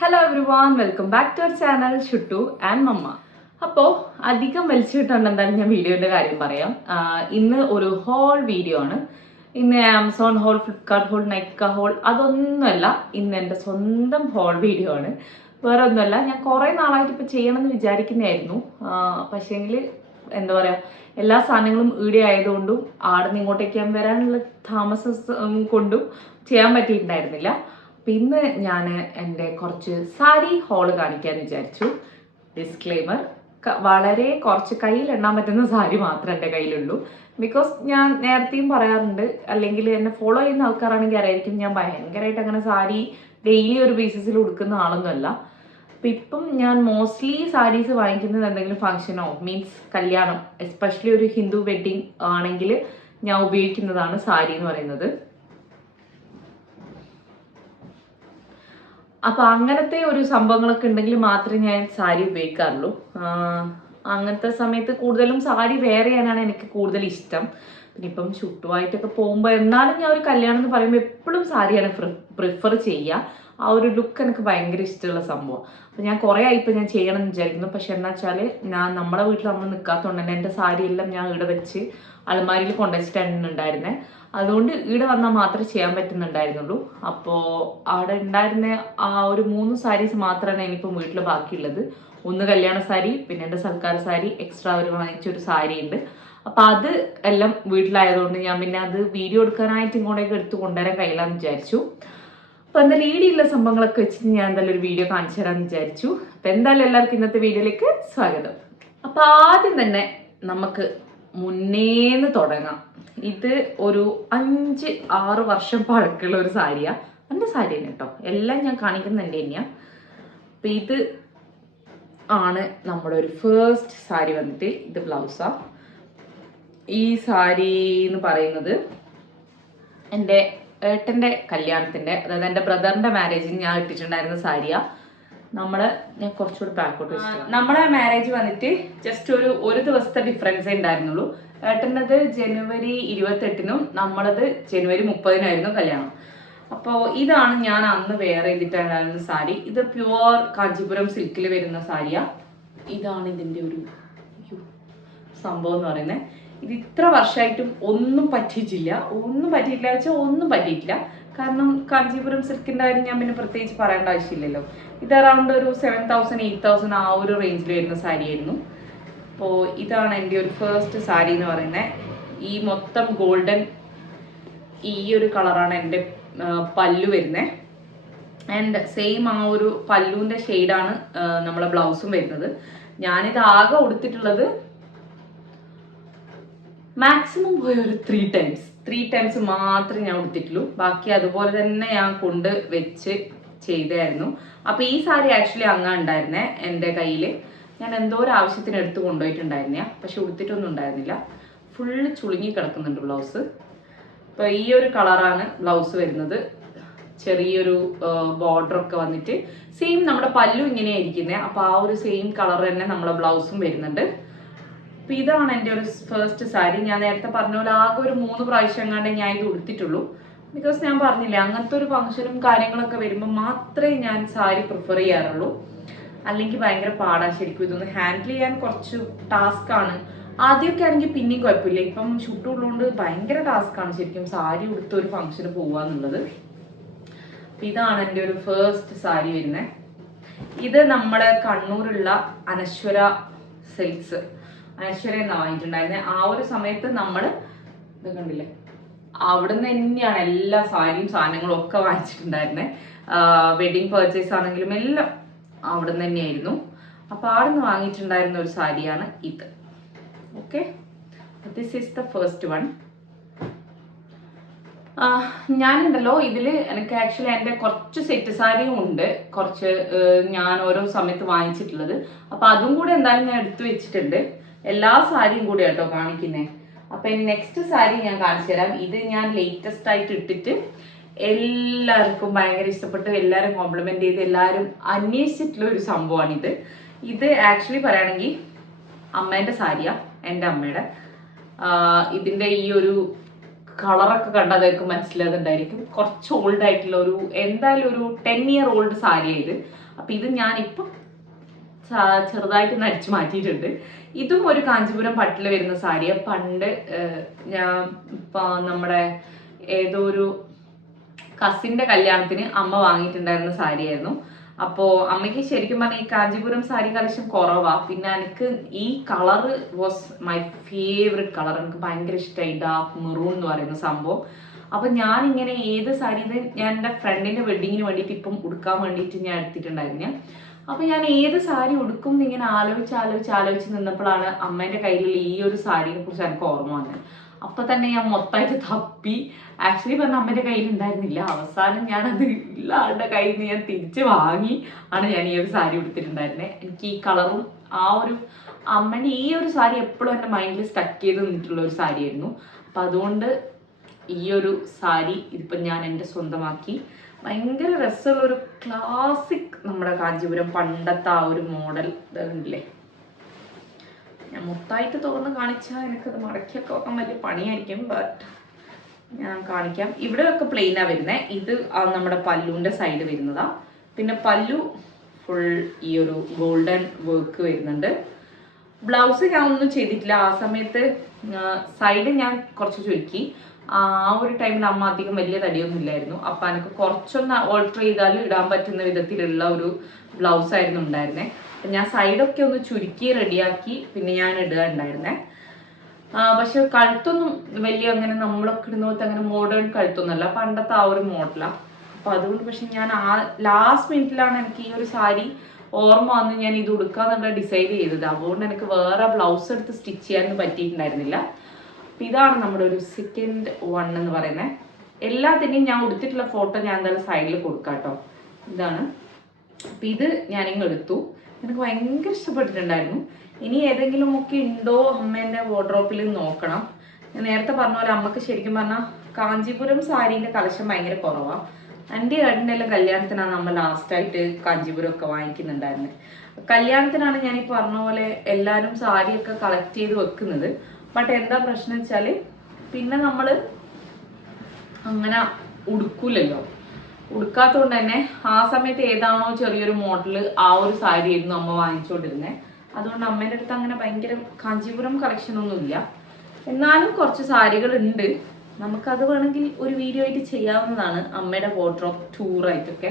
Hello everyone, welcome back to our channel Shuttu and mamma. അപ്പോൾ അധികം വലിച്ചിട്ടുണ്ട് എന്തായാലും ഞാൻ വീഡിയോൻ്റെ കാര്യം പറയാം. ഇന്ന് ഒരു ഹോൾ വീഡിയോ ആണ്. ഇന്ന് Amazon haul, Flipkart haul, Nykaa haul അതൊന്നുമല്ല. ഇന്ന് എൻ്റെ സ്വന്തം ഹോൾ വീഡിയോ ആണ്. വേറെ ഒന്നുമല്ല, ഞാൻ കുറേ നാളായിട്ട് ഇപ്പോൾ ചെയ്യണമെന്ന് വിചാരിക്കുന്നതായിരുന്നു. പക്ഷേങ്കിൽ എന്താ പറയുക, എല്ലാ സാധനങ്ങളും ഈടെ ആയതുകൊണ്ടും ആടെ നിന്ന് ഇങ്ങോട്ടേക്ക് വരാനുള്ള താമസം കൊണ്ടും ചെയ്യാൻ പറ്റിയിട്ടുണ്ടായിരുന്നില്ല. ഇന്ന് ഞാൻ എൻ്റെ കുറച്ച് സാരി ഹോള് കാണിക്കാമെന്ന് വിചാരിച്ചു. ഡിസ്ക്ലെയിമർ, വളരെ കുറച്ച് കയ്യിൽ എണ്ണാൻ പറ്റുന്ന സാരി മാത്രമേ എൻ്റെ കയ്യിലുള്ളൂ. ബിക്കോസ് ഞാൻ നേരത്തെയും പറയാറുണ്ട്, അല്ലെങ്കിൽ എന്നെ ഫോളോ ചെയ്യുന്ന ആൾക്കാരാണെങ്കിൽ അറിയായിരിക്കും, ഞാൻ ഭയങ്കരമായിട്ട് അങ്ങനെ സാരി ഡെയിലി ഒരു ബേസിസിൽ ഉടുക്കുന്ന ആളൊന്നുമല്ല. അപ്പം ഇപ്പം ഞാൻ മോസ്റ്റ്ലി സാരീസ് വാങ്ങിക്കുന്നത് എന്തെങ്കിലും ഫംഗ്ഷനോ മീൻസ് കല്യാണം, എസ്പെഷ്യലി ഒരു ഹിന്ദു വെഡ്ഡിങ് ആണെങ്കിൽ ഞാൻ ഉപയോഗിക്കുന്നതാണ് സാരി എന്ന് പറയുന്നത്. അപ്പൊ അങ്ങനത്തെ ഒരു സംഭവങ്ങളൊക്കെ ഉണ്ടെങ്കിൽ മാത്രമേ ഞാൻ സാരി ഉപയോഗിക്കാറുള്ളൂ. അങ്ങനത്തെ സമയത്ത് കൂടുതലും സാരി വെയർ ചെയ്യാനാണ് എനിക്ക് കൂടുതൽ ഇഷ്ടം. പിന്നെ ഇപ്പം ചുട്ടുമായിട്ടൊക്കെ പോകുമ്പോൾ എന്നാലും ഞാൻ ഒരു കല്യാണം എന്ന് പറയുമ്പോൾ എപ്പോഴും സാരിയാണ് പ്രിഫർ ചെയ്യുക. ആ ഒരു ലുക്ക് എനിക്ക് ഭയങ്കര ഇഷ്ടമുള്ള സംഭവം. അപ്പം ഞാൻ കുറേ ആയിപ്പോൾ ഞാൻ ചെയ്യണം എന്ന് വിചാരിക്കുന്നു. പക്ഷെ എന്താ വെച്ചാൽ നമ്മുടെ വീട്ടിൽ നമ്മൾ നിൽക്കാത്തതുകൊണ്ട് തന്നെ എൻ്റെ സാരി എല്ലാം ഞാൻ ഇവിടെ വെച്ച് അലമാരിയിൽ കൊണ്ടുവച്ചിട്ടാണ് ഉണ്ടായിരുന്നത്. അതുകൊണ്ട് ഇവിടെ വന്നാൽ മാത്രമേ ചെയ്യാൻ പറ്റുന്നുണ്ടായിരുന്നുള്ളൂ. അപ്പോൾ അവിടെ ഉണ്ടായിരുന്ന ആ ഒരു 3 സാരീസ് മാത്രമാണ് എനിക്കിപ്പോൾ വീട്ടിൽ ബാക്കിയുള്ളത്. ഒന്ന് കല്യാണ സാരി, പിന്നെ എൻ്റെ സൽക്കാര സാരി, എക്സ്ട്രാ ഒരു വാങ്ങിച്ചൊരു സാരി ഉണ്ട്. അപ്പം അത് എല്ലാം വീട്ടിലായതുകൊണ്ട് ഞാൻ പിന്നെ അത് വീഡിയോ എടുക്കാനായിട്ട് ഇങ്ങോട്ടേക്ക് എടുത്ത് കൊണ്ടുവരാൻ കഴിയില്ലെന്ന് വിചാരിച്ചു. അപ്പോൾ എന്തായാലും ഈടിയുള്ള സംഭവങ്ങളൊക്കെ വെച്ചിട്ട് ഞാൻ എന്തായാലും ഒരു വീഡിയോ കാണിച്ചു തരാമെന്ന് വിചാരിച്ചു. അപ്പം എന്തായാലും എല്ലാവർക്കും ഇന്നത്തെ വീഡിയോയിലേക്ക് സ്വാഗതം. അപ്പം ആദ്യം തന്നെ നമുക്ക് മുന്നേന്ന് തുടങ്ങാം. ഇത് ഒരു 5-6 വർഷം പഴക്കമുള്ള ഒരു സാരിയാണ്. എൻ്റെ സാരി തന്നെ കേട്ടോ, എല്ലാം ഞാൻ കാണിക്കുന്നത് എൻ്റെ തന്നെയാണ്. അപ്പം ഇത് ആണ് നമ്മുടെ ഒരു ഫസ്റ്റ് സാരി വന്നിട്ട്. ഇത് ബ്ലൗസാണ്. ഈ സാരി എന്ന് പറയുന്നത് എൻ്റെ ഏട്ടൻ്റെ കല്യാണത്തിൻ്റെ, അതായത് എൻ്റെ ബ്രദറിൻ്റെ മാരേജിന് ഞാൻ ഇട്ടിട്ടുണ്ടായിരുന്ന സാരിയാണ്. ഞാൻ കുറച്ചുകൂടി ബാക്കോട്ട് വെച്ചിട്ട്, നമ്മുടെ മാരേജ് വന്നിട്ട് ജസ്റ്റ് ഒരു ദിവസത്തെ ഡിഫറൻസേ ഉണ്ടായിരുന്നുള്ളൂ. ഏട്ടൻ്റെത് ജനുവരി 28-നും നമ്മളത് ജനുവരി 30-നായിരുന്നു കല്യാണം. അപ്പോൾ ഇതാണ് ഞാൻ അന്ന് വെയർ ചെയ്തിട്ടുണ്ടായിരുന്ന സാരി. ഇത് പ്യുവർ കാഞ്ചീപുരം സിൽക്കിൽ വരുന്ന സാരിയാണ്. ഇതാണ് ഇതിൻ്റെ ഒരു സംഭവം എന്ന് പറയുന്നത്. ഇത് ഇത്ര വർഷമായിട്ടും ഒന്നും പറ്റിയിട്ടില്ല വെച്ചാൽ ഒന്നും പറ്റിയിട്ടില്ല. കാരണം കാഞ്ചീപുരം സിൽക്കിൻ്റെ കാര്യം ഞാൻ പിന്നെ പ്രത്യേകിച്ച് പറയേണ്ട ആവശ്യമില്ലല്ലോ. ഇത് അറൗണ്ട് ഒരു 7,000-8,000 ആ ഒരു റേഞ്ചിൽ വരുന്ന സാരിയായിരുന്നു. അപ്പോൾ ഇതാണ് എൻ്റെ ഒരു ഫസ്റ്റ് സാരി എന്ന് പറയുന്നത്. ഈ മൊത്തം ഗോൾഡൻ ഈ ഒരു കളറാണ് എൻ്റെ പല്ലു വരുന്നത്. ആൻഡ് സെയിം ആ ഒരു പല്ലുവിൻ്റെ ഷെയ്ഡാണ് നമ്മളെ ബ്ലൗസും വരുന്നത്. ഞാനിത് ആകെ ഉടുത്തിട്ടുള്ളത് മാക്സിമം പോയ ഒരു 3 ടൈംസ് മാത്രമേ ഞാൻ ഉടുത്തിട്ടുള്ളൂ. ബാക്കി അതുപോലെ തന്നെ ഞാൻ കൊണ്ട് വെച്ച് ചെയ്തായിരുന്നു. അപ്പോൾ ഈ സാരി ആക്ച്വലി അങ്ങ് ഉണ്ടായിരുന്നേ എൻ്റെ കയ്യിൽ. ഞാൻ എന്തോ ഒരു ആവശ്യത്തിന് എടുത്ത് കൊണ്ടുപോയിട്ടുണ്ടായിരുന്നേ, പക്ഷെ ഉടുത്തിട്ടൊന്നും ഉണ്ടായിരുന്നില്ല. ഫുള്ള് ചുളുങ്ങി കിടക്കുന്നുണ്ട് ബ്ലൗസ്. അപ്പോൾ ഈ ഒരു കളറാണ് ബ്ലൗസ് വരുന്നത്. ചെറിയൊരു ബോർഡറൊക്കെ വന്നിട്ട് സെയിം നമ്മുടെ പല്ലു ഇങ്ങനെയായിരിക്കുന്നത്. അപ്പോൾ ആ ഒരു സെയിം കളർ തന്നെ നമ്മളെ ബ്ലൗസും വരുന്നുണ്ട്. അപ്പോൾ ഇതാണ് എൻ്റെ ഒരു ഫസ്റ്റ് സാരി. ഞാൻ നേരത്തെ പറഞ്ഞ പോലെ ആകെ ഒരു 3 പ്രാവശ്യം എങ്ങാണ്ടേ ഞാൻ ഇത് ഉടുത്തിട്ടുള്ളൂ. ബിക്കോസ് ഞാൻ പറഞ്ഞില്ലേ, അങ്ങനത്തെ ഒരു ഫംഗ്ഷനും കാര്യങ്ങളൊക്കെ വരുമ്പോൾ മാത്രമേ ഞാൻ സാരി പ്രിഫർ ചെയ്യാറുള്ളൂ. അല്ലെങ്കിൽ ഭയങ്കര പാടാണ് ശരിക്കും. ഇതൊന്ന് ഹാൻഡിൽ ചെയ്യാൻ കുറച്ച് ടാസ്ക്കാണ്. ആദ്യമൊക്കെ ആണെങ്കിൽ പിന്നെയും കുഴപ്പമില്ല. ഇപ്പം ഷൂട്ടുള്ളതുകൊണ്ട് ഭയങ്കര ടാസ്ക്കാണ് ശരിക്കും സാരി ഉടുത്ത ഒരു ഫംഗ്ഷന് പോകുക എന്നുള്ളത്. അപ്പം ഇതാണ് എൻ്റെ ഒരു ഫസ്റ്റ് സാരി വരുന്നത്. ഇത് നമ്മുടെ കണ്ണൂരുള്ള അനശ്വര സിൽക്സ്, അനശ്വര എന്നാണ് വാങ്ങിയിട്ടുണ്ടായിരുന്നത്. ആ ഒരു സമയത്ത് നമ്മൾ ഇത് കണ്ടില്ലേ, അവിടെ നിന്ന് തന്നെയാണ് എല്ലാ സാരിയും സാധനങ്ങളും ഒക്കെ വാങ്ങിച്ചിട്ടുണ്ടായിരുന്നത്. വെഡിങ് പർച്ചേസ് ആണെങ്കിലും എല്ലാം അവിടെ നിന്ന് തന്നെയായിരുന്നു. അപ്പോൾ അവിടെ നിന്ന് വാങ്ങിയിട്ടുണ്ടായിരുന്ന ഒരു സാരിയാണ് ഇത്. Okay, this is the first one. ഞാനുണ്ടല്ലോ ഇതിൽ എനിക്ക് ആക്ച്വലി എൻ്റെ കുറച്ച് സെറ്റ് സാരിയും ഉണ്ട്, കുറച്ച് ഞാൻ ഓരോ സമയത്ത് വാങ്ങിച്ചിട്ടുള്ളത്. അപ്പോൾ അതും കൂടെ എന്തായാലും ഞാൻ എടുത്തു വെച്ചിട്ടുണ്ട്. എല്ലാ സാരിയും കൂടെ കേട്ടോ കാണിക്കുന്നത്. അപ്പം നെക്സ്റ്റ് സാരി ഞാൻ കാണിച്ചു തരാം. ഇത് ഞാൻ ലേറ്റസ്റ്റ് ആയിട്ട് ഇട്ടിട്ട് എല്ലാവർക്കും ഭയങ്കര ഇഷ്ടപ്പെട്ട് എല്ലാവരും കോംപ്ലിമെന്റ് ചെയ്ത് എല്ലാവരും അന്വേഷിച്ചിട്ടുള്ള ഒരു സംഭവമാണിത്. ഇത് ആക്ച്വലി പറയുകയാണെങ്കിൽ അമ്മേൻ്റെ സാരിയാണ്, എൻ്റെ അമ്മയുടെ. ഇതിൻ്റെ ഈ ഒരു കളറൊക്കെ കണ്ടാൽ നിങ്ങൾക്ക് മനസ്സിലാകുന്നുണ്ടായിരിക്കും. കുറച്ച് ഓൾഡ് ആയിട്ടുള്ള ഒരു എന്തായാലും ഒരു 10 year old സാരിയാണ് ഇത്. അപ്പം ഇത് ഞാനിപ്പം ചെറുതായിട്ട് നടിച്ചു മാറ്റിയിട്ടുണ്ട്. ഇതും ഒരു കാഞ്ചീപുരം പട്ടിൽ വരുന്ന സാരിയാണ്. പണ്ട് ഞാൻ ഇപ്പം നമ്മുടെ ഏതോ ഒരു കസിൻ്റെ കല്യാണത്തിന് അമ്മ വാങ്ങിയിട്ടുണ്ടായിരുന്ന സാരിയായിരുന്നു. അപ്പോൾ അമ്മയ്ക്ക് ശരിക്കും പറഞ്ഞാൽ ഈ കാഞ്ചീപുരം സാരി കളക്ഷൻ കുറവാണ്. പിന്നെ എനിക്ക് ഈ colour was my favourite colour. എനിക്ക് ഭയങ്കര ഇഷ്ടമായി ഡാർക്ക് മെറൂൺ എന്ന് പറയുന്ന സംഭവം. അപ്പം ഞാനിങ്ങനെ ഏത് സാരി ഞാൻ എൻ്റെ ഫ്രണ്ടിൻ്റെ വെഡ്ഡിങ്ങിന് വേണ്ടിയിട്ട് ഇപ്പം ഉടുക്കാൻ വേണ്ടിയിട്ട് ഞാൻ എടുത്തിട്ടുണ്ടായിരുന്നു. അപ്പം ഞാൻ ഏത് സാരി ഉടുക്കും എന്നിങ്ങനെ ആലോചിച്ച് നിന്നപ്പോഴാണ് അമ്മേൻ്റെ കയ്യിലുള്ള ഈ ഒരു സാരിയെ കുറിച്ച് എനിക്ക് ഓർമ്മ വന്നത്. അപ്പം തന്നെ ഞാൻ മൊത്തമായിട്ട് തപ്പി. ആക്ച്വലി പറഞ്ഞാൽ അമ്മേൻ്റെ കയ്യിൽ ഉണ്ടായിരുന്നില്ല. അവസാനം ഞാനത് ഉള്ള ആളുടെ കയ്യിൽ നിന്ന് ഞാൻ തിരിച്ച് വാങ്ങി ആണ് ഞാൻ ഈ ഒരു സാരി ഉടുത്തിട്ടുണ്ടായിരുന്നത്. എനിക്ക് ഈ കളറും ആ ഒരു അമ്മേൻ്റെ ഈ ഒരു സാരി എപ്പോഴും എൻ്റെ മൈൻഡിൽ സ്റ്റക്ക് ചെയ്ത് നിന്നിട്ടുള്ള ഒരു സാരിയായിരുന്നു. അപ്പം അതുകൊണ്ട് ഈ ഒരു സാരി ഇതിപ്പം ഞാൻ എൻ്റെ സ്വന്തമാക്കി. ഭയങ്കര രസമുള്ളൊരു ക്ലാസിക് നമ്മുടെ കാഞ്ചീപുരം പണ്ടത്തെ ആ ഒരു മോഡൽ ഇതല്ലേ. ഞാൻ മൊത്തമായിട്ട് തുറന്ന് കാണിച്ചാൽ എനിക്കത് മടക്കിയൊക്കെ വെക്കാൻ വലിയ പണിയായിരിക്കും. ബട്ട് ഞാൻ കാണിക്കാം. ഇവിടെയൊക്കെ പ്ലെയിനാണ് വരുന്നത്. ഇത് നമ്മുടെ പല്ലുവിൻ്റെ സൈഡ് വരുന്നതാണ്. പിന്നെ പല്ലു ഫുൾ ഈ ഒരു ഗോൾഡൻ വർക്ക് വരുന്നുണ്ട്. ബ്ലൗസ് ഞാൻ ഒന്നും ചെയ്തിട്ടില്ല. ആ സമയത്ത് സൈഡ് ഞാൻ കുറച്ച് ചുരുക്കി. ആ ഒരു ടൈമിൽ അമ്മ അധികം വലിയ തടിയൊന്നും ഇല്ലായിരുന്നു. അപ്പം എനിക്ക് കുറച്ചൊന്ന് ഓൾട്ടർ ചെയ്താൽ ഇടാൻ പറ്റുന്ന വിധത്തിലുള്ള ഒരു ബ്ലൗസ് ആയിരുന്നു ഉണ്ടായിരുന്നത്. അപ്പം ഞാൻ സൈഡൊക്കെ ഒന്ന് ചുരുക്കി റെഡിയാക്കി പിന്നെ ഞാൻ ഇടുക ഉണ്ടായിരുന്നേ. പക്ഷെ കഴുത്തൊന്നും വലിയ അങ്ങനെ നമ്മളൊക്കെ ഇടുന്ന പോലത്തെ അങ്ങനെ മോഡേൺ കഴുത്തൊന്നുമല്ല, പണ്ടത്തെ ആ ഒരു മോഡലാണ്. അപ്പം അതുകൊണ്ട് പക്ഷെ ഞാൻ ലാസ്റ്റ് മിനിറ്റിലാണ് എനിക്ക് ഈ ഒരു സാരി ഓർമ്മ വന്ന് ഞാൻ ഇത് ഉടുക്കാന്നുള്ള ഡിസൈഡ് ചെയ്തത്. അതുകൊണ്ട് എനിക്ക് വേറെ ബ്ലൗസ് എടുത്ത് സ്റ്റിച്ച് ചെയ്യാനൊന്നും പറ്റിയിട്ടുണ്ടായിരുന്നില്ല. അപ്പം ഇതാണ് നമ്മുടെ ഒരു സെക്കൻഡ് വൺ എന്ന് പറയുന്നത്. എല്ലാത്തിൻ്റെയും ഞാൻ ഉടുത്തിട്ടുള്ള ഫോട്ടോ ഞാൻ എന്തായാലും സൈഡിൽ കൊടുക്കാം കേട്ടോ. ഇതാണ്. അപ്പം ഇത് ഞാനിങ്ങ് എടുത്തു. എനിക്ക് ഭയങ്കര ഇഷ്ടപ്പെട്ടിട്ടുണ്ടായിരുന്നു. ഇനി ഏതെങ്കിലും ഒക്കെ ഉണ്ടോ അമ്മേൻ്റെ വാർഡ്രോപ്പിൽ നോക്കണം. ഞാൻ നേരത്തെ പറഞ്ഞ പോലെ അമ്മക്ക് ശരിക്കും പറഞ്ഞാൽ കാഞ്ചീപുരം സാരീൻ്റെ കളക്ഷൻ ഭയങ്കര കുറവാണ്. എൻ്റെ ഏട്ടൻ്റെ എല്ലാം കല്യാണത്തിനാണ് നമ്മൾ ലാസ്റ്റായിട്ട് കാഞ്ചീപുരം ഒക്കെ വാങ്ങിക്കുന്നുണ്ടായിരുന്നത്. കല്യാണത്തിനാണ് ഞാൻ ഈ പറഞ്ഞ പോലെ എല്ലാവരും സാരിയൊക്കെ കളക്ട് ചെയ്ത് വെക്കുന്നത്. ബട്ട് എന്താ പ്രശ്നം വെച്ചാൽ പിന്നെ നമ്മൾ അങ്ങനെ ഉടുക്കൂലല്ലോ. ഉടുക്കാത്തതുകൊണ്ട് തന്നെ ആ സമയത്ത് ഏതാണോ ചെറിയൊരു മോഡൽ ആ ഒരു സാരി ആയിരുന്നു അമ്മ വാങ്ങിച്ചുകൊണ്ടിരുന്നത്. അതുകൊണ്ട് അമ്മേൻ്റെ അടുത്ത് അങ്ങനെ ഭയങ്കര കാഞ്ചീപുരം കളക്ഷനൊന്നുമില്ല. എന്നാലും കുറച്ച് സാരികളുണ്ട്. നമുക്കത് വേണമെങ്കിൽ ഒരു വീഡിയോ ആയിട്ട് ചെയ്യാവുന്നതാണ്, അമ്മയുടെ വാർഡ്രോബ് ടൂറായിട്ടൊക്കെ.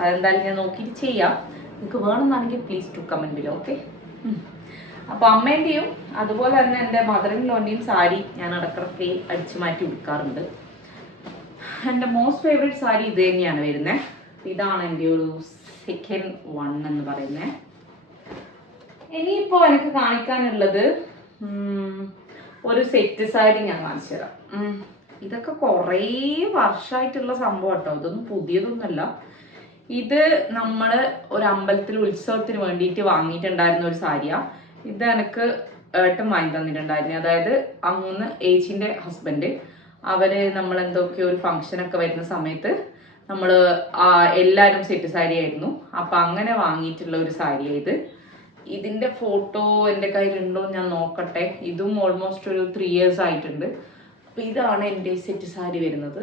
അതെന്തായാലും ഞാൻ നോക്കിയിട്ട് ചെയ്യാം. നിങ്ങൾക്ക് വേണമെന്നാണെങ്കിൽ please do comment below. Okay. അപ്പോൾ അമ്മേൻ്റെയും അതുപോലെ തന്നെ എൻ്റെ മദർ ഇൻ ലോൻ്റെയും സാരി ഞാൻ ഇടക്കിടക്ക് അടിച്ചു മാറ്റി ഉടുക്കാറുണ്ട്. എൻ്റെ മോസ്റ്റ് ഫേവറേറ്റ് സാരി ഇത് തന്നെയാണ് വരുന്നത്. ഇതാണ് എൻ്റെ ഒരു സെക്കൻഡ് വൺ എന്ന് പറയുന്നത്. ഇനിയിപ്പോൾ എനിക്ക് കാണിക്കാനുള്ളത് ഒരു സെറ്റ് സാരി ഞാൻ കാണിച്ചു തരാം. ഇതൊക്കെ കുറേ വർഷമായിട്ടുള്ള സംഭവം കേട്ടോ, ഇതൊന്നും പുതിയതൊന്നുമല്ല. ഇത് നമ്മൾ ഒരു അമ്പലത്തിൽ ഉത്സവത്തിന് വേണ്ടിയിട്ട് വാങ്ങിയിട്ടുണ്ടായിരുന്ന ഒരു സാരിയാണ്. ഇത് എനിക്ക് ഏട്ടൻ വാങ്ങി തന്നിട്ടുണ്ടായിരുന്നു. അതായത് അങ്ങ് ഏച്ചിൻ്റെ ഹസ്ബൻഡ് അവർ നമ്മൾ എന്തൊക്കെയോ ഒരു ഫംഗ്ഷനൊക്കെ വരുന്ന സമയത്ത് നമ്മൾ എല്ലാവരും സെറ്റ് സാരി ആയിരുന്നു. അപ്പം അങ്ങനെ വാങ്ങിയിട്ടുള്ള ഒരു സാരിയാണ് ഇത്. ഇതിൻ്റെ ഫോട്ടോ എൻ്റെ കയ്യിലുണ്ടോ ഞാൻ നോക്കട്ടെ. ഇതും ഓൾമോസ്റ്റ് ഒരു 3 years ആയിട്ടുണ്ട്. അപ്പോൾ ഇതാണ് എൻ്റെ സെറ്റ് സാരി വരുന്നത്.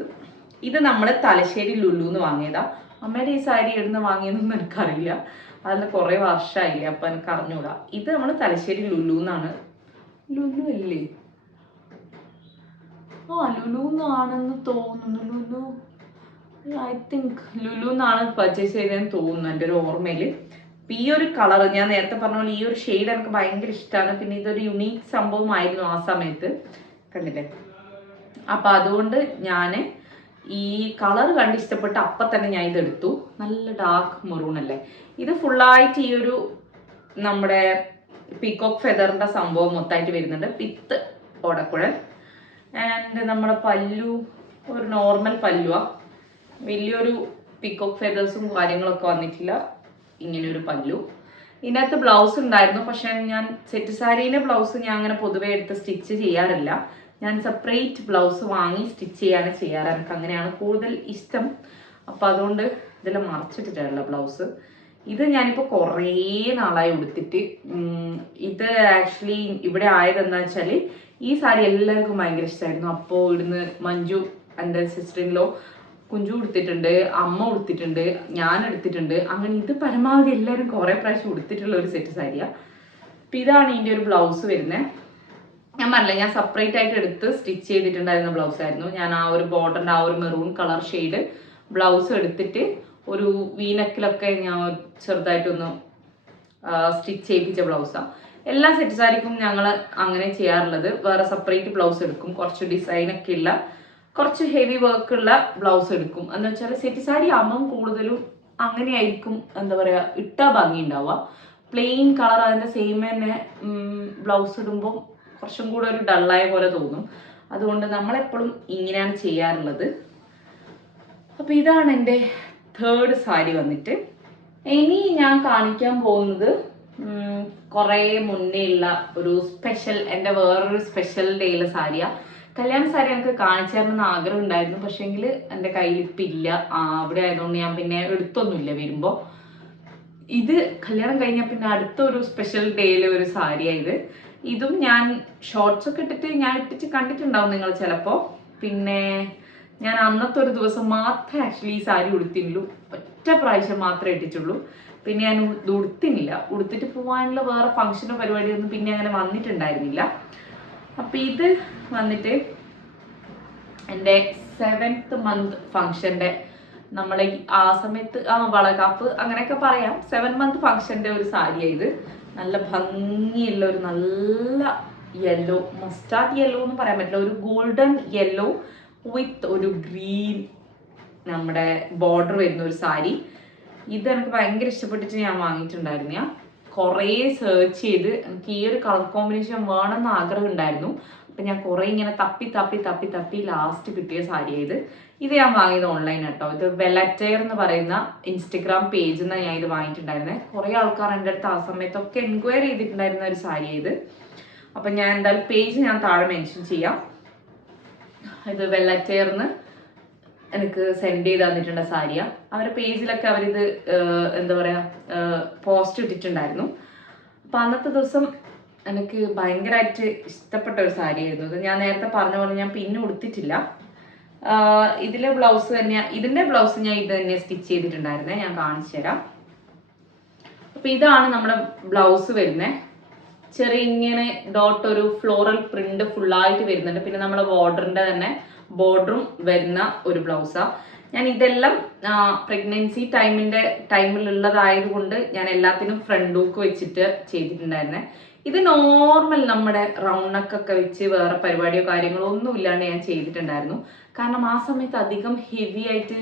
ഇത് നമ്മൾ തലശ്ശേരി ലുലുന്ന് വാങ്ങിയതാണ്. അമ്മയുടെ ഈ സാരി എവിടുന്ന് വാങ്ങിയതെന്നൊന്നും എനിക്കറിയില്ല, അതിൽ കുറേ വർഷമായില്ലേ, അപ്പം എനിക്ക് അറിഞ്ഞൂടാ. ഇത് നമ്മൾ തലശ്ശേരി ലുലുന്നാണ്. ലുലു അല്ലേ? ലുലു എന്നാണെന്ന് തോന്നുന്നു. ലുലു, ഐ തിങ്ക് ലുലു എന്നാണ് പർച്ചേസ് ചെയ്തതെന്ന് തോന്നുന്നു എൻ്റെ ഒരു ഓർമ്മയിൽ. ഈ ഒരു കളർ ഞാൻ നേരത്തെ പറഞ്ഞ പോലെ ഈ ഒരു ഷെയ്ഡ് എനിക്ക് ഭയങ്കര ഇഷ്ടമാണ്. പിന്നെ ഇതൊരു യുണീക്ക് സംഭവമായിരുന്നു ആ സമയത്ത്, കണ്ടില്ലേ? അപ്പം അതുകൊണ്ട് ഞാൻ ഈ കളർ കണ്ട് ഇഷ്ടപ്പെട്ട് അപ്പം തന്നെ ഞാൻ ഇതെടുത്തു. നല്ല ഡാർക്ക് മെറൂൺ അല്ലേ ഇത്. ഫുള്ളായിട്ട് ഈ ഒരു നമ്മുടെ പീകോക്ക് ഫെദറിൻ്റെ സംഭവം മൊത്തമായിട്ട് വരുന്നുണ്ട്. വിത്ത് ഓടക്കുഴൽ. ആൻഡ് നമ്മുടെ പല്ലു ഒരു നോർമൽ പല്ലുവാ, വലിയൊരു പീകോക്ക് ഫെദേഴ്സും കാര്യങ്ങളൊക്കെ വന്നിട്ടില്ല. ഇങ്ങനെയൊരു പല്ലു. ഇതിനകത്ത് ബ്ലൗസ് ഉണ്ടായിരുന്നു, പക്ഷേ ഞാൻ സെറ്റ് സാരീൻ്റെ ബ്ലൗസ് ഞാൻ അങ്ങനെ പൊതുവേ എടുത്ത് സ്റ്റിച്ച് ചെയ്യാറില്ല. ഞാൻ സെപ്പറേറ്റ് ബ്ലൗസ് വാങ്ങി സ്റ്റിച്ച് ചെയ്യാണ് ചെയ്യാറ്. എനിക്ക് അങ്ങനെയാണ് കൂടുതൽ ഇഷ്ടം. അപ്പം അതുകൊണ്ട് ഇതെല്ലാം മറച്ചിട്ടിട്ടുള്ള ബ്ലൗസ്. ഇത് ഞാനിപ്പോൾ കുറേ നാളായി ഉടുത്തിട്ട്. ഇത് ആക്ച്വലി ഇവിടെ ആയതെന്താ വെച്ചാൽ ഈ സാരി എല്ലാവർക്കും ഭയങ്കര ഇഷ്ടമായിരുന്നു. അപ്പോൾ ഇവിടുന്ന് മഞ്ജു എൻ്റെ സിസ്റ്ററിലോ കുഞ്ചു ഉടുത്തിട്ടുണ്ട്, അമ്മ ഉടുത്തിട്ടുണ്ട്, ഞാൻ എടുത്തിട്ടുണ്ട്. അങ്ങനെ ഇത് പരമാവധി എല്ലാവരും കുറേ പ്രാവശ്യം ഉടുത്തിട്ടുള്ള ഒരു സെറ്റ് സാരിയാണ്. അപ്പം ഇതാണ് ഇതിൻ്റെ ഒരു ബ്ലൗസ് വരുന്നത്. ഞാൻ പറഞ്ഞില്ല, ഞാൻ സെപ്പറേറ്റ് ആയിട്ട് എടുത്ത് സ്റ്റിച്ച് ചെയ്തിട്ടുണ്ടായിരുന്ന ബ്ലൗസ് ആയിരുന്നു. ഞാൻ ആ ഒരു ബോർഡറിൻ്റെ ആ ഒരു മെറൂൺ കളർ ഷെയ്ഡ് ബ്ലൗസ് എടുത്തിട്ട് ഒരു വീനക്കിലൊക്കെ ഞാൻ ചെറുതായിട്ടൊന്ന് സ്റ്റിച്ച് ചെയ്യിപ്പിച്ച ബ്ലൗസാണ്. എല്ലാ സെറ്റ് സാരിക്കും ഞങ്ങൾ അങ്ങനെ ചെയ്യാറുള്ളത്. വേറെ സെപ്പറേറ്റ് ബ്ലൗസ് എടുക്കും, കുറച്ച് ഡിസൈനൊക്കെ ഉള്ള കുറച്ച് ഹെവി വർക്കുള്ള ബ്ലൗസ് എടുക്കും. എന്ന് വെച്ചാൽ സെറ്റ് സാരി ആകുമ്പം കൂടുതലും അങ്ങനെയായിരിക്കും, എന്താ പറയുക, ഇട്ടാ ഭംഗി ഉണ്ടാവുക. പ്ലെയിൻ കളർ അതിൻ്റെ സെയിം തന്നെ ബ്ലൗസ് ഇടുമ്പോൾ കുറച്ചും കൂടെ ഒരു ഡള്ളായ പോലെ തോന്നും. അതുകൊണ്ട് നമ്മളെപ്പോഴും ഇങ്ങനെയാണ് ചെയ്യാറുള്ളത്. അപ്പോൾ ഇതാണ് എൻ്റെ തേർഡ് സാരി വന്നിട്ട്. ഇനി ഞാൻ കാണിക്കാൻ പോകുന്നത് കുറേ മുന്നേ ഉള്ള ഒരു സ്പെഷ്യൽ, എൻ്റെ വേറൊരു സ്പെഷ്യൽ ഡേയിലെ സാരിയാണ്. കല്യാണ സാരി എനിക്ക് കാണിച്ചു തരണമെന്ന് ആഗ്രഹം ഉണ്ടായിരുന്നു, പക്ഷേങ്കിൽ എൻ്റെ കയ്യിൽ ഇപ്പം ഇല്ല. അവിടെ ആയതുകൊണ്ട് ഞാൻ പിന്നെ എടുത്തൊന്നുമില്ല വരുമ്പോൾ. ഇത് കല്യാണം കഴിഞ്ഞാൽ പിന്നെ അടുത്തൊരു സ്പെഷ്യൽ ഡേയിലെ ഒരു സാരിയാണ്. ഇതും ഞാൻ ഷോർട്സ് ഒക്കെ ഇട്ടിട്ട് ഞാൻ ഇട്ടിട്ട് കണ്ടിട്ടുണ്ടാവും നിങ്ങൾ ചിലപ്പോൾ. പിന്നെ ഞാൻ അന്നത്തെ ഒരു ദിവസം മാത്രമേ ആക്ച്വലി ഈ സാരി ഉടുത്തിട്ടുള്ളൂ, ഒറ്റ പ്രാവശ്യം മാത്രമേ ഇട്ടിട്ടുള്ളൂ. പിന്നെ ഞാൻ ഇത് ഉടുത്തിനില്ല, ഉടുത്തിട്ട് പോകാനുള്ള വേറെ ഫംഗ്ഷനോ പരിപാടിയൊന്നും പിന്നെ അങ്ങനെ വന്നിട്ടുണ്ടായിരുന്നില്ല. അപ്പം ഇത് വന്നിട്ട് എൻ്റെ 7th month ഫംഗ്ഷൻ്റെ, നമ്മളെ ആ സമയത്ത് വളകാപ്പ് അങ്ങനെയൊക്കെ പറയാം, 7 month ഫംഗ്ഷൻ്റെ ഒരു സാരിയാണ് ഇത്. നല്ല ഭംഗിയുള്ള ഒരു നല്ല യെല്ലോ, മസ്റ്റാർഡ് യെല്ലോ എന്ന് പറയാൻ പറ്റില്ല, ഒരു ഗോൾഡൻ യെല്ലോ വിത്ത് ഒരു ഗ്രീൻ നമ്മുടെ ബോർഡർ വരുന്ന ഒരു സാരി. ഇത് എനിക്ക് ഭയങ്കര ഇഷ്ടപ്പെട്ടിട്ട് ഞാൻ വാങ്ങിയിട്ടുണ്ടായിരുന്നു. ഞാൻ കുറേ സെർച്ച് ചെയ്ത് എനിക്ക് ഈ ഒരു കളർ കോമ്പിനേഷൻ വേണമെന്ന് ആഗ്രഹം ഉണ്ടായിരുന്നു. അപ്പം ഞാൻ കുറേ ഇങ്ങനെ തപ്പി ലാസ്റ്റ് കിട്ടിയ സാരിയായത്. ഇത് ഞാൻ വാങ്ങിയത് ഓൺലൈൻ കേട്ടോ. ഇത് വെലറ്റയർ എന്ന് പറയുന്ന ഇൻസ്റ്റഗ്രാം പേജിൽ നിന്ന് ഞാൻ ഇത് വാങ്ങിയിട്ടുണ്ടായിരുന്നത്. കുറേ ആൾക്കാർ എൻ്റെ അടുത്ത് ആ സമയത്തൊക്കെ എൻക്വയറി ചെയ്തിട്ടുണ്ടായിരുന്ന ഒരു സാരിയായത്. അപ്പം ഞാൻ എന്തായാലും പേജ് ഞാൻ താഴെ മെൻഷൻ ചെയ്യാം. ഇത് വെലറ്റയർന്ന് എനിക്ക് സെൻഡ് ചെയ്ത് തന്നിട്ടുണ്ട് സാരിയാണ്. അവരുടെ പേജിലൊക്കെ അവരിത് എന്താ പറയുക പോസ്റ്റ് ഇട്ടിട്ടുണ്ടായിരുന്നു. അപ്പം അന്നത്തെ ദിവസം എനിക്ക് ഭയങ്കരമായിട്ട് ഇഷ്ടപ്പെട്ട ഒരു സാരിയായിരുന്നു ഇത്. ഞാൻ നേരത്തെ പറഞ്ഞ പോലെ ഞാൻ പിന്നെ ഉടുത്തിട്ടില്ല. ഇതിലെ ബ്ലൗസ് തന്നെയാണ്, ഇതിൻ്റെ ബ്ലൗസ് ഞാൻ ഇത് തന്നെ സ്റ്റിച്ച് ചെയ്തിട്ടുണ്ടായിരുന്നേ. ഞാൻ കാണിച്ചു തരാം. അപ്പം ഇതാണ് നമ്മുടെ ബ്ലൗസ് വരുന്നത്. ചെറിയ ഇങ്ങനെ ഡോട്ട് ഒരു ഫ്ലോറൽ പ്രിന്റ് ഫുള്ളായിട്ട് വരുന്നുണ്ട്. പിന്നെ നമ്മളെ ബോർഡറിൻ്റെ തന്നെ ബോർഡറും വരുന്ന ഒരു ബ്ലൗസാണ്. ഞാൻ ഇതെല്ലാം പ്രഗ്നൻസി ടൈമിലുള്ളതായതുകൊണ്ട് ഞാൻ എല്ലാത്തിനും ഫ്രണ്ട് ഹൂക്ക് വെച്ചിട്ട് ചെയ്തിട്ടുണ്ടായിരുന്നേ. ഇത് നോർമൽ നമ്മുടെ റൗണ്ട് നെക്കൊക്കെ വെച്ച് വേറെ പരിപാടിയോ കാര്യങ്ങളോ ഒന്നും ഇല്ലാണ്ട് ഞാൻ ചെയ്തിട്ടുണ്ടായിരുന്നു. കാരണം ആ സമയത്ത് അധികം ഹെവി ആയിട്ട്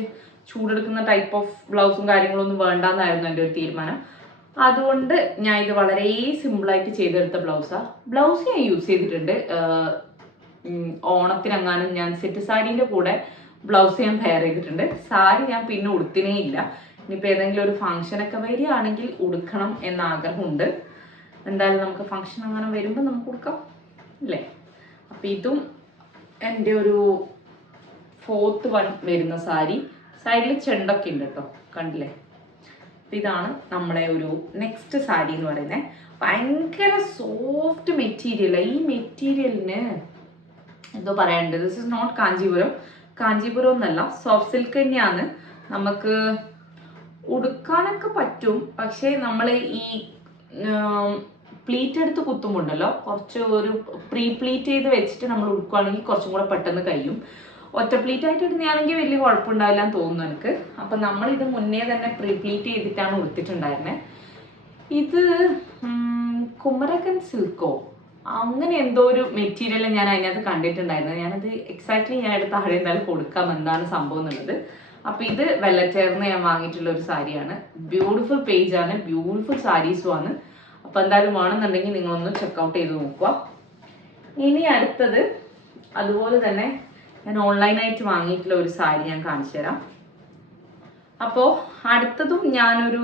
ചൂടെടുക്കുന്ന ടൈപ്പ് ഓഫ് ബ്ലൗസും കാര്യങ്ങളൊന്നും വേണ്ടെന്നായിരുന്നു എൻ്റെ ഒരു തീരുമാനം. അതുകൊണ്ട് ഞാൻ ഇത് വളരെ സിമ്പിളായിട്ട് ചെയ്തെടുത്ത ബ്ലൗസാണ്. ബ്ലൗസ് ഞാൻ യൂസ് ചെയ്തിട്ടുണ്ട്. ഓണത്തിനെങ്ങാനും ഞാൻ സെറ്റ് സാരീൻ്റെ കൂടെ ബ്ലൗസ് ഞാൻ പെയർ ചെയ്തിട്ടുണ്ട്. സാരി ഞാൻ പിന്നെ ഉടുത്തിനേ ഇല്ല. ഇനിയിപ്പോൾ ഏതെങ്കിലും ഒരു ഫംഗ്ഷനൊക്കെ വരികയാണെങ്കിൽ ഉടുക്കണം എന്ന ആഗ്രഹമുണ്ട്. എന്തായാലും നമുക്ക് ഫംഗ്ഷൻ അങ്ങനെ വരുമ്പോൾ നമുക്ക് ഉടുക്കാം അല്ലേ. അപ്പം ഇതും എൻ്റെ ഒരു 4th one വരുന്ന സാരി. സൈഡിൽ ചെണ്ടൊക്കെ ഉണ്ട് കേട്ടോ, കണ്ടില്ലേ. അപ്പം ഇതാണ് നമ്മളെ ഒരു നെക്സ്റ്റ് സാരി എന്ന് പറയുന്നത്. ഭയങ്കര സോഫ്റ്റ് മെറ്റീരിയലാണ്. ഈ മെറ്റീരിയലിന് എന്തോ പറയാനുണ്ട്. ദിസ് ഇസ് നോട്ട് കാഞ്ചീപുരം എന്നല്ല, സോഫ്റ്റ് സിൽക്ക് തന്നെയാണ്. നമുക്ക് ഉടുക്കാനൊക്കെ പറ്റും. പക്ഷേ നമ്മൾ ഈ പ്ലീറ്റ് എടുത്ത് കുത്തുമുണ്ടല്ലോ, കുറച്ച് ഒരു പ്രീ പ്ലീറ്റ് ചെയ്ത് വെച്ചിട്ട് നമ്മൾ ഉടുക്കുകയാണെങ്കിൽ കുറച്ചും കൂടെ പെട്ടെന്ന് കഴിയും. ഒറ്റ പ്ലീറ്റ് ആയിട്ട് ഇടുന്നതാണെങ്കിൽ വലിയ കുഴപ്പമുണ്ടാവില്ല എന്ന് തോന്നുന്നു എനിക്ക്. അപ്പം നമ്മളിത് മുന്നേ തന്നെ പ്രീ പ്ലീറ്റ് ചെയ്തിട്ടാണ് ഉടുത്തിട്ടുണ്ടായിരുന്നത്. ഇത് കുമരകൻ സിൽക്കോ അങ്ങനെ എന്തോ ഒരു മെറ്റീരിയൽ ഞാൻ അതിനകത്ത് കണ്ടിട്ടുണ്ടായിരുന്നത്. ഞാനത് എക്സാക്ട്ലി ഞാൻ എടുത്ത് താഴെ എന്തായാലും കൊടുക്കാം എന്താണ് സംഭവം എന്നുള്ളത്. അപ്പം ഇത് വെള്ളച്ചേർന്ന് ഞാൻ വാങ്ങിയിട്ടുള്ള ഒരു സാരിയാണ്. ബ്യൂട്ടിഫുൾ പേജാണ്, ബ്യൂട്ടിഫുൾ സാരീസുമാണ്. അപ്പം എന്തായാലും വേണമെന്നുണ്ടെങ്കിൽ നിങ്ങളൊന്ന് ചെക്കൗട്ട് ചെയ്ത് നോക്കുക. ഇനി അടുത്തത് അതുപോലെ തന്നെ ഞാൻ ഓൺലൈനായിട്ട് വാങ്ങിയിട്ടുള്ള ഒരു സാരി ഞാൻ കാണിച്ചു തരാം. അപ്പോൾ അടുത്തതും ഞാനൊരു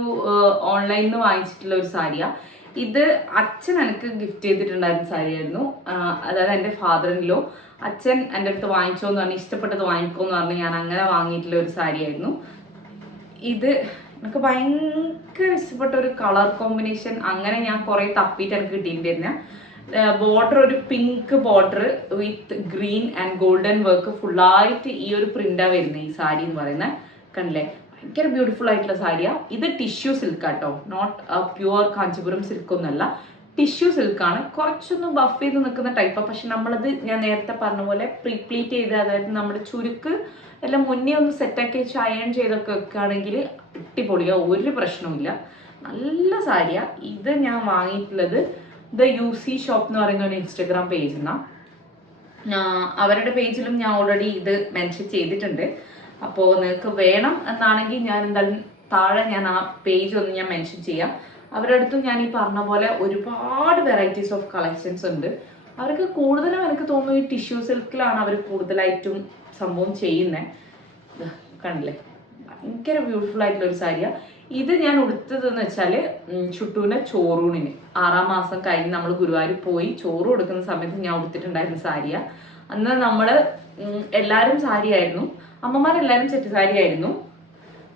ഓൺലൈനിൽ നിന്ന് വാങ്ങിച്ചിട്ടുള്ള ഒരു സാരിയാണ്. ഇത് അച്ഛൻ എനിക്ക് ഗിഫ്റ്റ് ചെയ്തിട്ടുണ്ടായിരുന്ന സാരിയായിരുന്നു. അതായത് എൻ്റെ ഫാദറിനിലോ അച്ഛൻ എൻ്റെ അടുത്ത് വാങ്ങിച്ചോ എന്ന് പറഞ്ഞ് ഇഷ്ടപ്പെട്ടത് വാങ്ങിക്കോ എന്ന് പറഞ്ഞ് ഞാൻ അങ്ങനെ വാങ്ങിയിട്ടുള്ള ഒരു സാരിയായിരുന്നു. ഇത് എനിക്ക് ഭയങ്കര ഇഷ്ടപ്പെട്ട ഒരു കളർ കോമ്പിനേഷൻ. അങ്ങനെ ഞാൻ കുറേ തപ്പിയിട്ട് എനിക്ക് കിട്ടിയിട്ടുണ്ടായിരുന്ന ബോർഡർ ഒരു pink border with green and golden work ഫുള്ളായിട്ട് ഈ ഒരു പ്രിന്റാണ് വരുന്നത് ഈ സാരി എന്ന് പറയുന്നത്. കണ്ടില്ലേ, ഭയങ്കര ബ്യൂട്ടിഫുൾ ആയിട്ടുള്ള സാരിയാണ്. ഇത് ടിഷ്യൂ സിൽക്കാട്ടോ, നോട്ട് പ്യുവർ കാഞ്ചീപുരം സിൽക്ക് ഒന്നല്ല, ടിഷ്യൂ സിൽക്കാണ്. കുറച്ചൊന്ന് ബഫ് ചെയ്ത് നിൽക്കുന്ന ടൈപ്പാണ്. പക്ഷെ നമ്മളത് ഞാൻ നേരത്തെ പറഞ്ഞ പോലെ പ്രീപ്ലീറ്റ് ചെയ്ത്, അതായത് നമ്മുടെ ചുരുക്ക് എല്ലാം മുന്നേ ഒന്ന് സെറ്റാക്കി വെച്ച് അയൺ ചെയ്തൊക്കെ വെക്കുകയാണെങ്കിൽ അടിപൊളിയാ, ഒരു പ്രശ്നവുമില്ല. നല്ല സാരിയാണ്. ഇത് ഞാൻ വാങ്ങിയിട്ടുള്ളത് ദ UC ഷോപ്പ് എന്ന് പറയുന്ന ഒരു ഇൻസ്റ്റഗ്രാം പേജിൽ നിന്നാണ്. അവരുടെ പേജിലും ഞാൻ ഓൾറെഡി ഇത് മെൻഷൻ ചെയ്തിട്ടുണ്ട്. അപ്പോൾ നിങ്ങൾക്ക് വേണം എന്നാണെങ്കിൽ ഞാൻ എന്തായാലും താഴെ ഞാൻ ആ പേജ് ഒന്ന് ഞാൻ മെൻഷൻ ചെയ്യാം. അവരുടെ അടുത്തും ഞാൻ ഈ പറഞ്ഞ പോലെ ഒരുപാട് വെറൈറ്റീസ് ഓഫ് കളക്ഷൻസ് ഉണ്ട്. അവർക്ക് കൂടുതലും എനിക്ക് തോന്നുന്നു ഈ ടിഷ്യൂ സിൽക്കിലാണ് അവർ കൂടുതലായിട്ടും സംഭവം ചെയ്യുന്നത്. കണ്ടില്ലേ, ഭയങ്കര ബ്യൂട്ടിഫുൾ ആയിട്ടുള്ള ഒരു സാരിയാണ്. ഇത് ഞാൻ ഉടുത്തതെന്ന് വെച്ചാൽ ഷുട്ടൂൻ്റെ ചോറൂണിന് 6ാം മാസം കഴിഞ്ഞ് നമ്മൾ ഗുരുവായൂർ പോയി ചോറ് കൊടുക്കുന്ന സമയത്ത് ഞാൻ ഉടുത്തിട്ടുണ്ടായിരുന്ന സാരിയാണ്. അന്ന് നമ്മൾ എല്ലാവരും സാരി ആയിരുന്നു, അമ്മമാരെല്ലാവരും സെറ്റ് സാരി ആയിരുന്നു.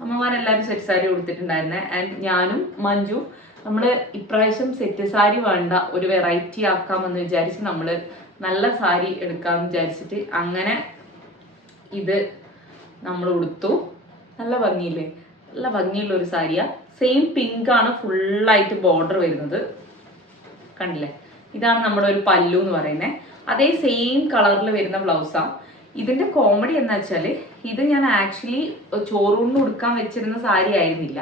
അമ്മമാരെല്ലാവരും സെറ്റ് സാരി ഉടുത്തിട്ടുണ്ടായിരുന്നത്. ആൻഡ് ഞാനും മഞ്ജു നമ്മൾ ഇപ്രാവശ്യം സെറ്റ് സാരി വേണ്ട, ഒരു വെറൈറ്റി ആക്കാമെന്ന് വിചാരിച്ച് നമ്മൾ നല്ല സാരി എടുക്കാമെന്ന് വിചാരിച്ചിട്ട് അങ്ങനെ ഇത് നമ്മൾ ഉടുത്തു. നല്ല ഭംഗിയില്ലേ, നല്ല ഭംഗിയുള്ള ഒരു സാരിയാണ്. സെയിം പിങ്ക് ആണ് ഫുള്ളായിട്ട് ബോർഡർ വരുന്നത്. കണ്ടില്ലേ, ഇതാണ് നമ്മുടെ ഒരു പല്ലു എന്ന് പറയുന്നത്. അതേ സെയിം കളറിൽ വരുന്ന ബ്ലൗസാണ്. ഇതിന്റെ കോമഡി എന്ന് വെച്ചാൽ ഇത് ഞാൻ ആക്ച്വലി ചോറൂണിന് ഉടുക്കാൻ വെച്ചിരുന്ന സാരി ആയിരുന്നില്ല.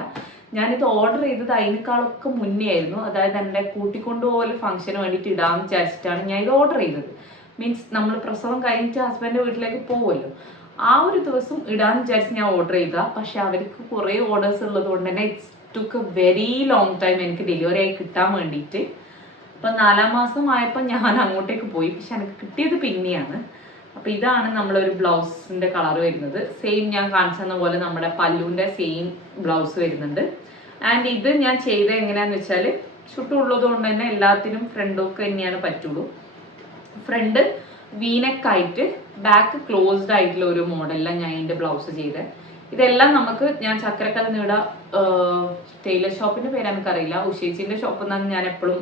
ഞാനിത് ഓർഡർ ചെയ്തത് അതിനേക്കാളൊക്കെ മുന്നേ ആയിരുന്നു. അതായത് എൻ്റെ കൂട്ടിക്കൊണ്ടുപോലെ ഫംഗ്ഷന് വേണ്ടിയിട്ട് ഇടാമെന്ന് വിചാരിച്ചിട്ടാണ് ഞാൻ ഇത് ഓർഡർ ചെയ്തത്. മീൻസ് നമ്മൾ പ്രസവം കഴിഞ്ഞിട്ട് ഹസ്ബൻഡിൻ്റെ വീട്ടിലേക്ക് പോകുമല്ലോ, ആ ഒരു ദിവസം ഇടാന്ന് വിചാരിച്ച് ഞാൻ ഓർഡർ ചെയ്ത. പക്ഷെ അവർക്ക് കുറേ ഓർഡേഴ്സ് ഉള്ളത് കൊണ്ട് തന്നെ it's took A very long time എനിക്ക് ഡെലിവറി ആയി കിട്ടാൻ വേണ്ടിയിട്ട്. അപ്പം 4ാം മാസം ആയപ്പോൾ ഞാൻ അങ്ങോട്ടേക്ക് പോയി. പക്ഷെ എനിക്ക് കിട്ടിയത് പിന്നെയാണ്. അപ്പം ഇതാണ് നമ്മളൊരു ബ്ലൗസിൻ്റെ കളർ വരുന്നത്. സെയിം ഞാൻ കാണിച്ചെന്ന പോലെ നമ്മുടെ പല്ലുവിൻ്റെ സെയിം ബ്ലൗസ് വരുന്നുണ്ട്. ആൻഡ് ഇത് ഞാൻ ചെയ്തത് എങ്ങനെയാണെന്ന് വെച്ചാൽ ചുട്ടുള്ളത് കൊണ്ട് തന്നെ എല്ലാത്തിനും ഫ്രണ്ടൊക്കെ തന്നെയാണ് പറ്റുള്ളൂ. ഫ്രണ്ട് വീനെക്കായിട്ട് ബാക്ക് ക്ലോസ്ഡ് ആയിട്ടുള്ള ഒരു മോഡലിലാണ് ഞാൻ ഇതിൻ്റെ ബ്ലൗസ് ചെയ്തത്. ഇതെല്ലാം നമുക്ക് ഞാൻ ചക്കരക്കൽ നീട ടൈലർ ഷോപ്പിൻ്റെ പേര് എനിക്കറിയില്ല, ഉഷേച്ചിൻ്റെ ഷോപ്പിൽ നിന്നാണ് ഞാൻ എപ്പോഴും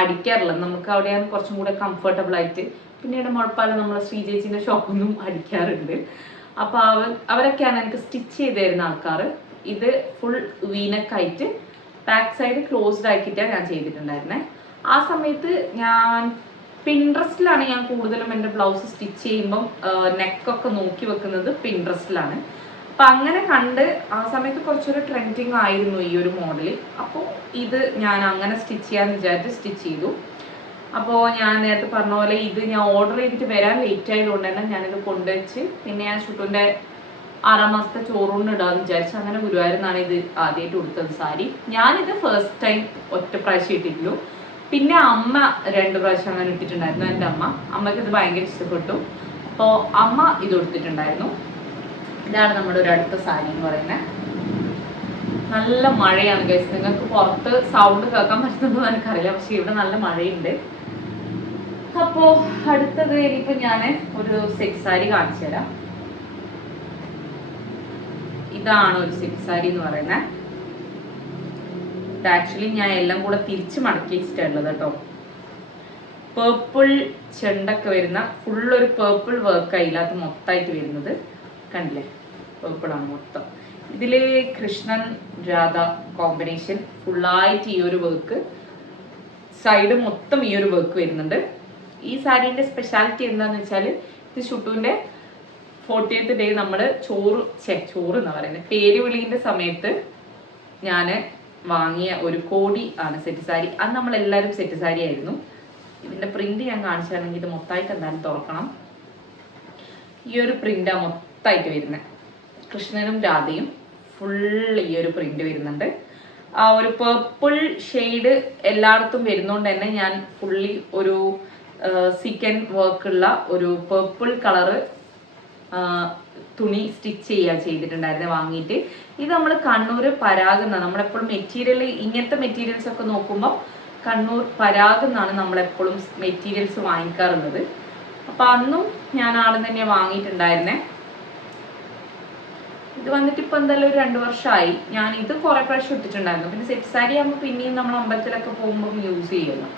അടിക്കാറുള്ളത്. നമുക്ക് അവിടെയാണ് കുറച്ചും കൂടെ കംഫർട്ടബിൾ ആയിട്ട്. പിന്നീട് മുഴപ്പാല നമ്മളെ ശ്രീചേച്ചിൻ്റെ ഷോപ്പിൽ നിന്നും അടിക്കാറുണ്ട്. അപ്പോൾ അവരൊക്കെയാണ് എനിക്ക് സ്റ്റിച്ച് ചെയ്ത് തരുന്ന ആൾക്കാർ. ഇത് ഫുൾ വീനക്കായിട്ട് ബാക്ക് സൈഡ് ക്ലോസ്ഡ് ആക്കിയിട്ടാണ് ഞാൻ ചെയ്തിട്ടുണ്ടായിരുന്നത്. ആ സമയത്ത് ഞാൻ പിൻട്രസ്റ്റിലാണ് ഞാൻ കൂടുതലും എൻ്റെ ബ്ലൗസ് സ്റ്റിച്ച് ചെയ്യുമ്പം നെക്കൊക്കെ നോക്കി വെക്കുന്നത് പിൻട്രസ്റ്റിലാണ്. അപ്പം അങ്ങനെ കണ്ട് ആ സമയത്ത് കുറച്ചൊരു ട്രെൻഡിങ് ആയിരുന്നു ഈ ഒരു മോഡൽ. അപ്പോൾ ഇത് ഞാൻ അങ്ങനെ സ്റ്റിച്ച് ചെയ്യാമെന്ന് വിചാരിച്ച് സ്റ്റിച്ച് ചെയ്തു. അപ്പോൾ ഞാൻ നേരത്തെ പറഞ്ഞ പോലെ ഇത് ഞാൻ ഓർഡർ ചെയ്തിട്ട് വരാൻ ലേറ്റ് ആയതുകൊണ്ട് തന്നെ ഞാനിത് കൊണ്ടുവച്ച് പിന്നെ ഞാൻ ഷുട്ടൂൻ്റെ 6ാം മാസത്തെ ചോറൂണിന് ഇടാമെന്ന് വിചാരിച്ചു. അങ്ങനെ ഗുരുവായൂരിൽ നിന്നാണ് ഇത് ആദ്യമായിട്ട് ഉടുത്തത് സാരി. ഞാനിത് ഫസ്റ്റ് ടൈം ഒറ്റ പ്രാവശ്യം ഇട്ടിട്ടുള്ളൂ. പിന്നെ അമ്മ 2 പ്രാവശ്യം അങ്ങനെ ഇട്ടിട്ടുണ്ടായിരുന്നു. എൻ്റെ അമ്മയ്ക്ക് ഇത് ഭയങ്കര ഇഷ്ടപ്പെട്ടു. അപ്പോൾ അമ്മ ഇത് ഉടുത്തിട്ടുണ്ടായിരുന്നു. ഇതാണ് നമ്മുടെ ഒരു അടുത്ത സാരി എന്ന് പറയുന്നത്. നല്ല മഴയാണ് ഗൈസ്. നിങ്ങൾക്ക് പുറത്ത് സൗണ്ട് കേൾക്കാൻ പറ്റുന്നുണ്ടോ എനിക്കറിയില്ല, പക്ഷെ ഇവിടെ നല്ല മഴയുണ്ട്. അപ്പോൾ അടുത്തത് ഇനിയിപ്പോൾ ഞാൻ ഒരു സെറ്റ് സാരി കാണിച്ചു തരാം. ഇതാണ് ഒരു സെറ്റ് സാരി എന്ന് പറയുന്നത്. ഇത് ആക്ച്വലി ഞാൻ എല്ലാം കൂടെ തിരിച്ച് മടക്കി വെച്ചിട്ടുള്ളത് കേട്ടോ. പേർപ്പിൾ ചെണ്ടൊക്കെ വരുന്ന ഫുള്ളൊരു പേർപ്പിൾ വർക്കാണ് ഇതിനകത്ത് മൊത്തമായിട്ട് വരുന്നത്. കണ്ടില്ലേ, പേർപ്പിളാണ് മൊത്തം. ഇതിൽ കൃഷ്ണൻ രാധ കോമ്പിനേഷൻ ഫുള്ളായിട്ട് ഈ ഒരു വർക്ക്, സൈഡ് മൊത്തം ഈ ഒരു വർക്ക് വരുന്നുണ്ട്. ഈ സാരീൻ്റെ സ്പെഷ്യാലിറ്റി എന്താണെന്ന് വെച്ചാൽ ഇത് ഷുട്ടൂൻ്റെ 40th ഡേ നമ്മൾ ചോറ് എന്ന് പറയുന്നത് പേര് വിളീൻ്റെ സമയത്ത് ഞാൻ വാങ്ങിയ ഒരു കോടി ആണ് സെറ്റ് സാരി. അത് നമ്മളെല്ലാവരും സെറ്റ് സാരി ആയിരുന്നു. ഇതിൻ്റെ പ്രിന്റ് ഞാൻ കാണിച്ചാണെങ്കിൽ ഇത് മൊത്തമായിട്ട് എന്തായാലും തുറക്കണം. ഈ ഒരു പ്രിന്റാണ് മൊത്തമായിട്ട് വരുന്നത്. കൃഷ്ണനും രാധയും ഫുൾ ഈ ഒരു പ്രിന്റ് വരുന്നുണ്ട്. ആ ഒരു പേർപ്പിൾ ഷെയ്ഡ് എല്ലായിടത്തും വരുന്നതുകൊണ്ട് തന്നെ ഞാൻ ഫുള്ളി ഒരു സിക്കൻ വർക്കുള്ള ഒരു പേർപ്പിൾ കളറ് തുണി സ്റ്റിച്ച് ചെയ്തിട്ടുണ്ടായിരുന്നു വാങ്ങിയിട്ട്. ഇത് നമ്മൾ കണ്ണൂർ പരാഗ് എന്നാണ് നമ്മളെപ്പോഴും മെറ്റീരിയൽ, ഇങ്ങനത്തെ മെറ്റീരിയൽസ് ഒക്കെ നോക്കുമ്പോൾ കണ്ണൂർ പരാഗ് എന്നാണ് നമ്മളെപ്പോഴും മെറ്റീരിയൽസ് വാങ്ങിക്കാറുള്ളത്. അപ്പം അന്നും ഞാൻ ആടെ തന്നെ വാങ്ങിയിട്ടുണ്ടായിരുന്നേ. ഇത് വന്നിട്ട് ഇപ്പം എന്തായാലും ഒരു 2 വർഷമായി. ഞാൻ ഇത് കുറേ പ്രാവശ്യം ഇട്ടിട്ടുണ്ടായിരുന്നു. പിന്നെ സെറ്റ് സാരി ആകുമ്പോൾ പിന്നെയും നമ്മൾ അമ്പലത്തിലൊക്കെ പോകുമ്പോൾ യൂസ് ചെയ്യുമല്ലോ.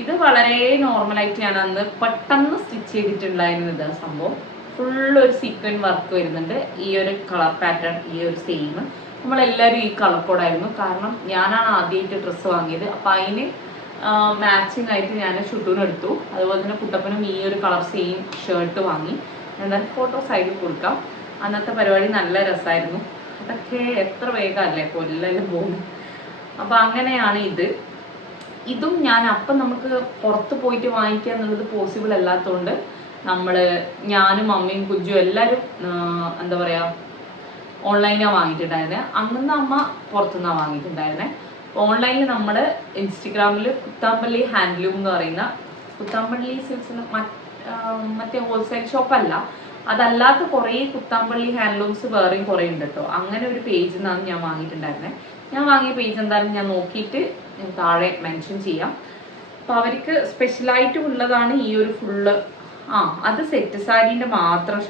ഇത് വളരെ നോർമലായിട്ട് ഞാൻ അന്ന് പെട്ടെന്ന് സ്റ്റിച്ച് ചെയ്തിട്ടുണ്ടായിരുന്നത് സംഭവം. ഫുള്ളൊരു സീക്വൻ വർക്ക് വരുന്നുണ്ട്. ഈ ഒരു കളർ പാറ്റേൺ, ഈ ഒരു സെയിം നമ്മളെല്ലാവരും ഈ കളർ കോഡായിരുന്നു. കാരണം ഞാനാണ് ആദ്യമായിട്ട് ഡ്രസ്സ് വാങ്ങിയത്. അപ്പം അതിന് മാച്ചിങ് ആയിട്ട് ഞാൻ ഷുട്ടൂനെടുത്തു. അതുപോലെ തന്നെ കുട്ടപ്പനും ഈ ഒരു കളർ സെയിം ഷർട്ട് വാങ്ങി. എന്തായാലും ഫോട്ടോസ് ആയിട്ട് കൊടുക്കാം. അന്നത്തെ പരിപാടി നല്ല രസമായിരുന്നു. അതൊക്കെ എത്ര വേഗമല്ലേ കൊല്ലെല്ലാം പോകുന്നു. അപ്പം അങ്ങനെയാണ് ഇത്. ഇതും ഞാൻ അപ്പം നമുക്ക് പുറത്ത് പോയിട്ട് വാങ്ങിക്കുക എന്നുള്ളത് പോസിബിൾ അല്ലാത്തതുകൊണ്ട് ഞാനും അമ്മയും കുഞ്ചും എല്ലാവരും എന്താ പറയുക ഓൺലൈനാണ് വാങ്ങിയിട്ടുണ്ടായിരുന്നത്. അന്ന് അമ്മ പുറത്തുനിന്നാണ് വാങ്ങിയിട്ടുണ്ടായിരുന്നത്. ഓൺലൈനിൽ നമ്മൾ ഇൻസ്റ്റഗ്രാമിൽ കുത്താമ്പള്ളി ഹാൻഡ്ലൂം എന്ന് പറയുന്ന, കുത്താമ്പള്ളി സിൽസിന് മറ്റേ ഹോൾസെയിൽ ഷോപ്പല്ല, അതല്ലാത്ത കുറേ കുത്താമ്പള്ളി ഹാൻഡ്ലൂംസ് വേറെയും കുറേ ഉണ്ട് കേട്ടോ. അങ്ങനെ ഒരു പേജിൽ നിന്നാണ് ഞാൻ വാങ്ങിയിട്ടുണ്ടായിരുന്നത്. ഞാൻ വാങ്ങിയ പേജ് എന്തായാലും ഞാൻ നോക്കിയിട്ട് താഴെ മെൻഷൻ ചെയ്യാം. അപ്പോൾ അവർക്ക് സ്പെഷ്യലായിട്ടും ഉള്ളതാണ് ഈ ഒരു ഫുള്ള്. അത് സെറ്റ് സാരീൻ്റെ മാത്രം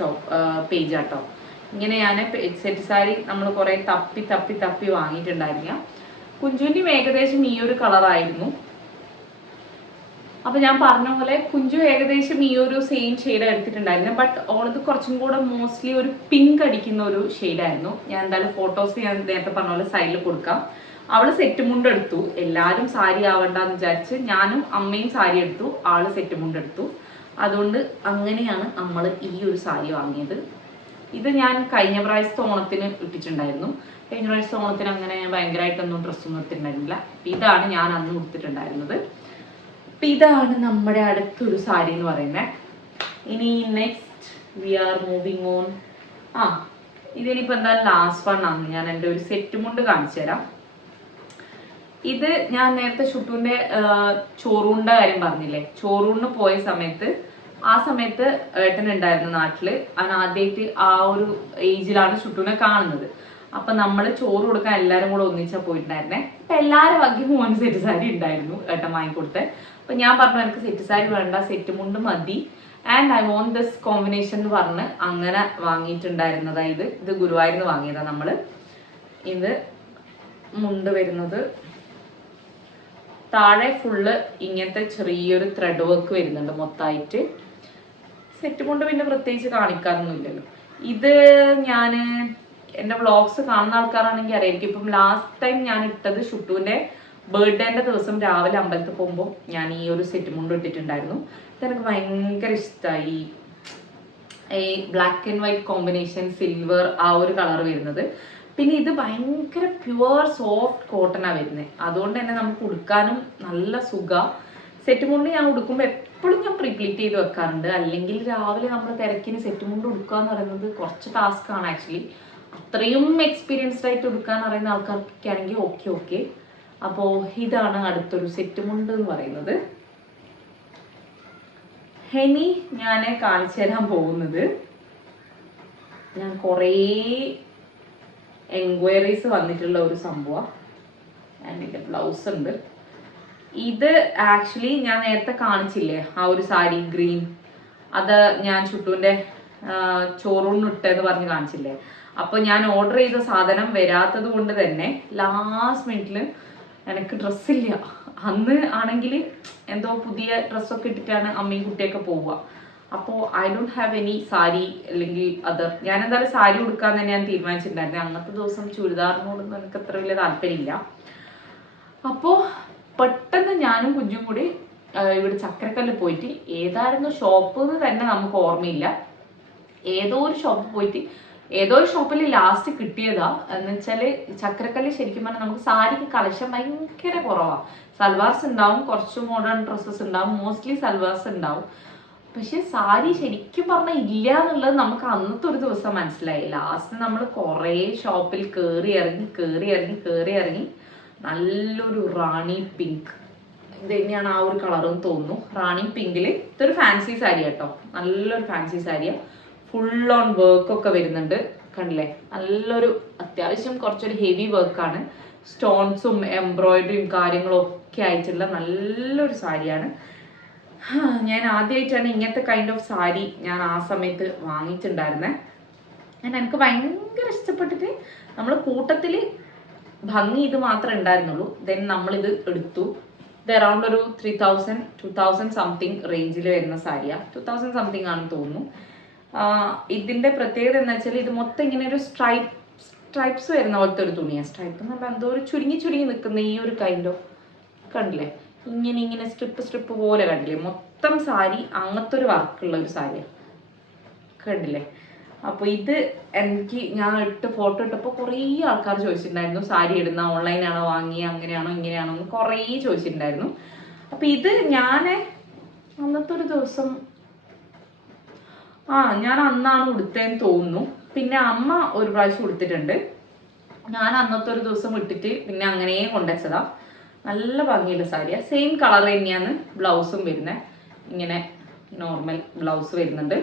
പേജാട്ടോ. ഇങ്ങനെ ഞാൻ സെറ്റ് സാരി നമ്മൾ കുറേ തപ്പി വാങ്ങിയിട്ടുണ്ടായിരുന്നില്ല. കുഞ്ചുവിൻ്റെയും ഏകദേശം ഈ ഒരു കളറായിരുന്നു. അപ്പോൾ ഞാൻ പറഞ്ഞ പോലെ കുഞ്ചു ഏകദേശം ഈ ഒരു സെയിം ഷെയ്ഡ് എടുത്തിട്ടുണ്ടായിരുന്നു. ബട്ട് ഓളത് കുറച്ചും കൂടെ മോസ്റ്റ്ലി ഒരു പിങ്ക് അടിക്കുന്ന ഒരു ഷെയ്ഡായിരുന്നു. ഞാൻ എന്തായാലും ഫോട്ടോസ് ഞാൻ നേരത്തെ പറഞ്ഞ പോലെ സൈഡിൽ കൊടുക്കാം. അവള് സെറ്റ് മുണ്ടെടുത്തു. എല്ലാവരും സാരി ആവണ്ടെന്ന് വിചാരിച്ച് ഞാനും അമ്മയും സാരി എടുത്തു, ആള് സെറ്റ് മുണ്ടെടുത്തു. അതുകൊണ്ട് അങ്ങനെയാണ് നമ്മൾ ഈ ഒരു സാരി വാങ്ങിയത്. ഇത് ഞാൻ കഴിഞ്ഞ പ്രാവശ്യത്തെ ഓണത്തിന് ഇട്ടിട്ടുണ്ടായിരുന്നു. കഴിഞ്ഞ പ്രാവശ്യത്തെ ഓണത്തിന് അങ്ങനെ ഭയങ്കരമായിട്ടൊന്നും ഡ്രസ്സൊന്നും എടുത്തിട്ടുണ്ടായിരുന്നില്ല. ഇതാണ് ഞാൻ അന്ന് കൊടുത്തിട്ടുണ്ടായിരുന്നത്. അപ്പം ഇതാണ് നമ്മുടെ അടുത്തൊരു സാരി എന്ന് പറയുന്നത്. ഇനി next we are moving on. ഇതിനിപ്പോൾ എന്തായാലും ലാസ്റ്റ് വണ്ണാണ്. ഞാൻ എൻ്റെ ഒരു സെറ്റ് മുണ്ട് കാണിച്ചു തരാം. ഇത് ഞാൻ നേരത്തെ ഷുട്ടൂൻ്റെ ചോറൂണിൻ്റെ കാര്യം പറഞ്ഞില്ലേ, ചോറൂണിന് പോയ സമയത്ത് ആ സമയത്ത് ഏട്ടനുണ്ടായിരുന്നു നാട്ടിൽ. അവൻ ആദ്യമായിട്ട് ആ ഒരു ഏജിലാണ് ഷുട്ടൂനെ കാണുന്നത്. അപ്പം നമ്മൾ ചോറ് കൊടുക്കാൻ എല്ലാവരും കൂടെ ഒന്നിച്ചാൽ പോയിട്ടുണ്ടായിരുന്നേ. അപ്പം എല്ലാവരും വകി മോന് സെറ്റ് സാരി ഉണ്ടായിരുന്നു ഏട്ടൻ വാങ്ങിക്കൊടുത്ത്. അപ്പം ഞാൻ പറഞ്ഞു എനിക്ക് സെറ്റ് സാരി വേണ്ട, സെറ്റ് മുണ്ട് മതി, and I want this combination എന്ന് പറഞ്ഞ് അങ്ങനെ വാങ്ങിയിട്ടുണ്ടായിരുന്നതാണ്. ഇത് ഗുരുവായൂരിൽ നിന്ന് വാങ്ങിയതാണ് നമ്മൾ. ഇത് മുണ്ട് വരുന്നത് താഴെ ഫുള്ള് ഇങ്ങനത്തെ ചെറിയൊരു ത്രെഡ് വർക്ക് വരുന്നുണ്ട് മൊത്തമായിട്ട്. സെറ്റ് മുണ്ട് പിന്നെ പ്രത്യേകിച്ച് കാണിക്കാറൊന്നുമില്ലല്ലോ. ഇത് ഞാൻ എൻ്റെ വ്ളോഗ്സ് കാണുന്ന ആൾക്കാരാണെങ്കിൽ അറിയായിരിക്കും. ഇപ്പം ലാസ്റ്റ് ടൈം ഞാൻ ഇട്ടത് ഷുട്ടൂൻ്റെ ബർത്ത്ഡേൻ്റെ ദിവസം രാവിലെ അമ്പലത്തിൽ പോകുമ്പോൾ ഞാൻ ഈ ഒരു സെറ്റ് മുണ്ട് ഇട്ടിട്ടുണ്ടായിരുന്നു. ഇതെനിക്ക് ഭയങ്കര ഇഷ്ടമായി. ഈ black and white combination, silver ആ ഒരു കളർ വരുന്നത്. പിന്നെ ഇത് ഭയങ്കര പ്യുവർ സോഫ്റ്റ് കോട്ടനാണ് വരുന്നത്. അതുകൊണ്ട് തന്നെ നമുക്ക് ഉടുക്കാനും നല്ല സുഖമാണ്. സെറ്റ് മുണ്ട് ഞാൻ ഉടുക്കുമ്പോൾ എപ്പോഴും ഞാൻ പ്രീപ്ലീറ്റ് ചെയ്ത് വെക്കാറുണ്ട്. അല്ലെങ്കിൽ രാവിലെ നമ്മൾ തിരക്കിന് സെറ്റ് മുണ്ട് ഉടുക്കുക എന്ന് പറയുന്നത് കുറച്ച് ടാസ്ക്കാണ് ആക്ച്വലി. അത്രയും എക്സ്പീരിയൻസ്ഡ് ആയിട്ട് ഉടുക്കാൻ അറിയുന്ന ആൾക്കാർക്കൊക്കെ ആണെങ്കിൽ ഓക്കെ. അപ്പോൾ ഇതാണ് അടുത്തൊരു സെറ്റ് മുണ്ട് എന്ന് പറയുന്നത്. ഇനി ഞാൻ കാണിച്ചു തരാൻ പോകുന്നത്, ഞാൻ കുറേ എൻക്വയറീസ് വന്നിട്ടുള്ള ഒരു സംഭവമാണ്. അതിൻ്റെ ബ്ലൗസ് ഉണ്ട്. ഇത് ആക്ച്വലി ഞാൻ നേരത്തെ കാണിച്ചില്ലേ ആ ഒരു സാരി ഗ്രീൻ, അത് ഞാൻ ഷുട്ടൂൻ്റെ ചോറൂണിട്ടെന്ന് പറഞ്ഞ് കാണിച്ചില്ലേ. അപ്പോൾ ഞാൻ ഓർഡർ ചെയ്ത സാധനം വരാത്തത് കൊണ്ട് തന്നെ ലാസ്റ്റ് മിനിറ്റിൽ എനിക്ക് ഡ്രസ്സില്ല. അന്ന് ആണെങ്കിൽ എന്തോ പുതിയ ഡ്രസ്സൊക്കെ ഇട്ടിട്ടാണ് അമ്മയും കുട്ടിയൊക്കെ പോവുക. അപ്പോൾ I don't have any sari അല്ലെങ്കിൽ ഞാൻ എന്തായാലും സാരി ഉടുക്കാൻ തന്നെ ഞാൻ തീരുമാനിച്ചിട്ടുണ്ടായിരുന്നു. അന്നത്തെ ദിവസം ചുരിദാറിനോടൊന്നും എനിക്ക് അത്ര വലിയ താല്പര്യമില്ല. അപ്പോൾ പെട്ടെന്ന് ഞാനും കുഞ്ഞും കൂടി ഇവിടെ ചക്കരക്കല്ല് പോയിട്ട്, ഏതായിരുന്നു ഷോപ്പ് എന്ന് തന്നെ നമുക്ക് ഓർമ്മയില്ല, ഏതോ ഒരു ഷോപ്പ് പോയിട്ട് ഏതോ ഒരു ഷോപ്പിൽ ലാസ്റ്റ് കിട്ടിയതാ. എന്ന് വെച്ചാൽ ചക്കരക്കല്ല് ശരിക്കും പറഞ്ഞാൽ നമുക്ക് സാരിക്ക് കളക്ഷൻ ഭയങ്കര കുറവാണ്. സൽവാർസ് ഉണ്ടാവും, കുറച്ച് മോഡേൺ ഡ്രസ്സസ് ഉണ്ടാവും, മോസ്റ്റ്ലി സൽവാർസ് ഉണ്ടാവും. പക്ഷെ സാരി ശരിക്കും പറഞ്ഞാൽ ഇല്ല എന്നുള്ളത് നമുക്ക് അന്നത്തെ ഒരു ദിവസം മനസ്സിലായി. ലാസ്റ്റ് നമ്മൾ കുറേ ഷോപ്പിൽ കയറി ഇറങ്ങി നല്ലൊരു റാണി പിങ്ക്, ഇത് തന്നെയാണ് ആ ഒരു കളറെന്ന് തോന്നുന്നു, റാണി പിങ്കിൽ. ഇതൊരു ഫാൻസി സാരി കേട്ടോ, നല്ലൊരു ഫാൻസി സാരിയാണ്. ഫുൾ ഓൺ വർക്കൊക്കെ വരുന്നുണ്ട്, കണ്ടില്ലേ. നല്ലൊരു അത്യാവശ്യം കുറച്ചൊരു ഹെവി വർക്കാണ്, സ്റ്റോൺസും എംബ്രോയിഡറിയും കാര്യങ്ങളും ഒക്കെ ആയിട്ടുള്ള നല്ലൊരു സാരിയാണ്. ഞാൻ ആദ്യമായിട്ടാണ് ഇങ്ങനത്തെ കൈൻഡ് ഓഫ് സാരി ഞാൻ ആ സമയത്ത് വാങ്ങിയിട്ടുണ്ടായിരുന്നത്. എനിക്ക് ഭയങ്കര ഇഷ്ടപ്പെട്ടിട്ട് നമ്മൾ കൂട്ടത്തിൽ ഭംഗി ഇത് മാത്രമേ ഉണ്ടായിരുന്നുള്ളൂ. ദെൻ നമ്മളിത് എടുത്തു. ഇത് അറൗണ്ട് ഒരു 2000 സംതിങ് റേഞ്ചിൽ വരുന്ന സാരിയാണ്. 2000 സംതിങ് ആണെന്ന് തോന്നുന്നു. ഇതിൻ്റെ പ്രത്യേകത എന്ന് വെച്ചാൽ ഇത് മൊത്തം ഇങ്ങനെ ഒരു സ്ട്രൈപ്സ് വരുന്ന പോലത്തെ ഒരു തുണിയാണ്. സ്ട്രൈപ്പ് എന്ന് പറഞ്ഞാൽ എന്തോ ഒരു ചുരുങ്ങി നിൽക്കുന്ന ഈ ഒരു കൈൻഡ് ഓഫ് കണ്ടില്ലേ, ഇങ്ങനെ സ്ട്രിപ്പ് പോലെ കണ്ടില്ലേ, മൊത്തം സാരി അങ്ങനത്തെ ഒരു വർക്കുള്ള ഒരു സാരിയാണ് കണ്ടില്ലേ. അപ്പോൾ ഇത് ഞാൻ ഫോട്ടോ ഇട്ടപ്പോൾ കുറേ ആൾക്കാർ ചോദിച്ചിട്ടുണ്ടായിരുന്നു സാരി ഇടുന്ന ഓൺലൈനാണോ വാങ്ങിയ, അങ്ങനെയാണോ ഇങ്ങനെയാണോ എന്ന് കുറേ ചോദിച്ചിട്ടുണ്ടായിരുന്നു. അപ്പോൾ ഇത് ഞാൻ അന്നത്തെ ഒരു ദിവസം ഞാൻ അന്നാണ് ഉടുത്തതെന്ന് തോന്നുന്നു. പിന്നെ അമ്മ ഒരു പ്രാവശ്യം ഉടുത്തിട്ടുണ്ട്. ഞാൻ അന്നത്തെ ഒരു ദിവസം ഇട്ടിട്ട് പിന്നെ അങ്ങനെ കൊണ്ടുവച്ചതാ. നല്ല ഭംഗിയുള്ള സാരിയാണ്. സെയിം കളർ തന്നെയാണ് ബ്ലൗസും വരുന്നത്. ഇങ്ങനെ നോർമൽ ബ്ലൗസ് വരുന്നുണ്ട്.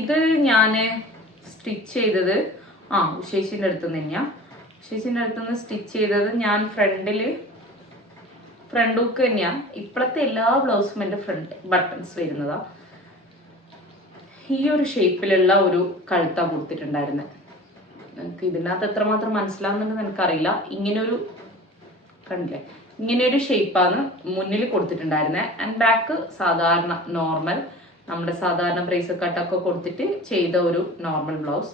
ഇത് ഞാൻ സ്റ്റിച്ച് ചെയ്തത് ഉഷേഷിൻ്റെ അടുത്ത് നിന്ന് തന്നെയാണ്. ഉഷേഷിൻ്റെ അടുത്ത് നിന്ന് സ്റ്റിച്ച് ചെയ്തത് ഞാൻ ഫ്രണ്ട് ഹുക്ക് തന്നെയാണ്. ഇപ്പോഴത്തെ എല്ലാ ബ്ലൗസും എൻ്റെ ഫ്രണ്ട് ബട്ടൺസ് വരുന്നതാണ്. ഈ ഒരു ഷേപ്പിലുള്ള ഒരു കഴുത്താണ് കൊടുത്തിട്ടുണ്ടായിരുന്നത്. എനിക്ക് ഇതിനകത്ത് എത്രമാത്രം മനസ്സിലാവുന്നുണ്ടെന്ന് എനിക്കറിയില്ല. ഇങ്ങനൊരു കണ്ടില്ലേ, ഇങ്ങനെയൊരു ഷേപ്പാണ് മുന്നിൽ കൊടുത്തിട്ടുണ്ടായിരുന്നത്. ആൻഡ് ബാക്ക് സാധാരണ നോർമൽ നമ്മുടെ സാധാരണ ബ്രേസ് കട്ടൊക്കെ കൊടുത്തിട്ട് ചെയ്ത ഒരു നോർമൽ ബ്ലൗസ്.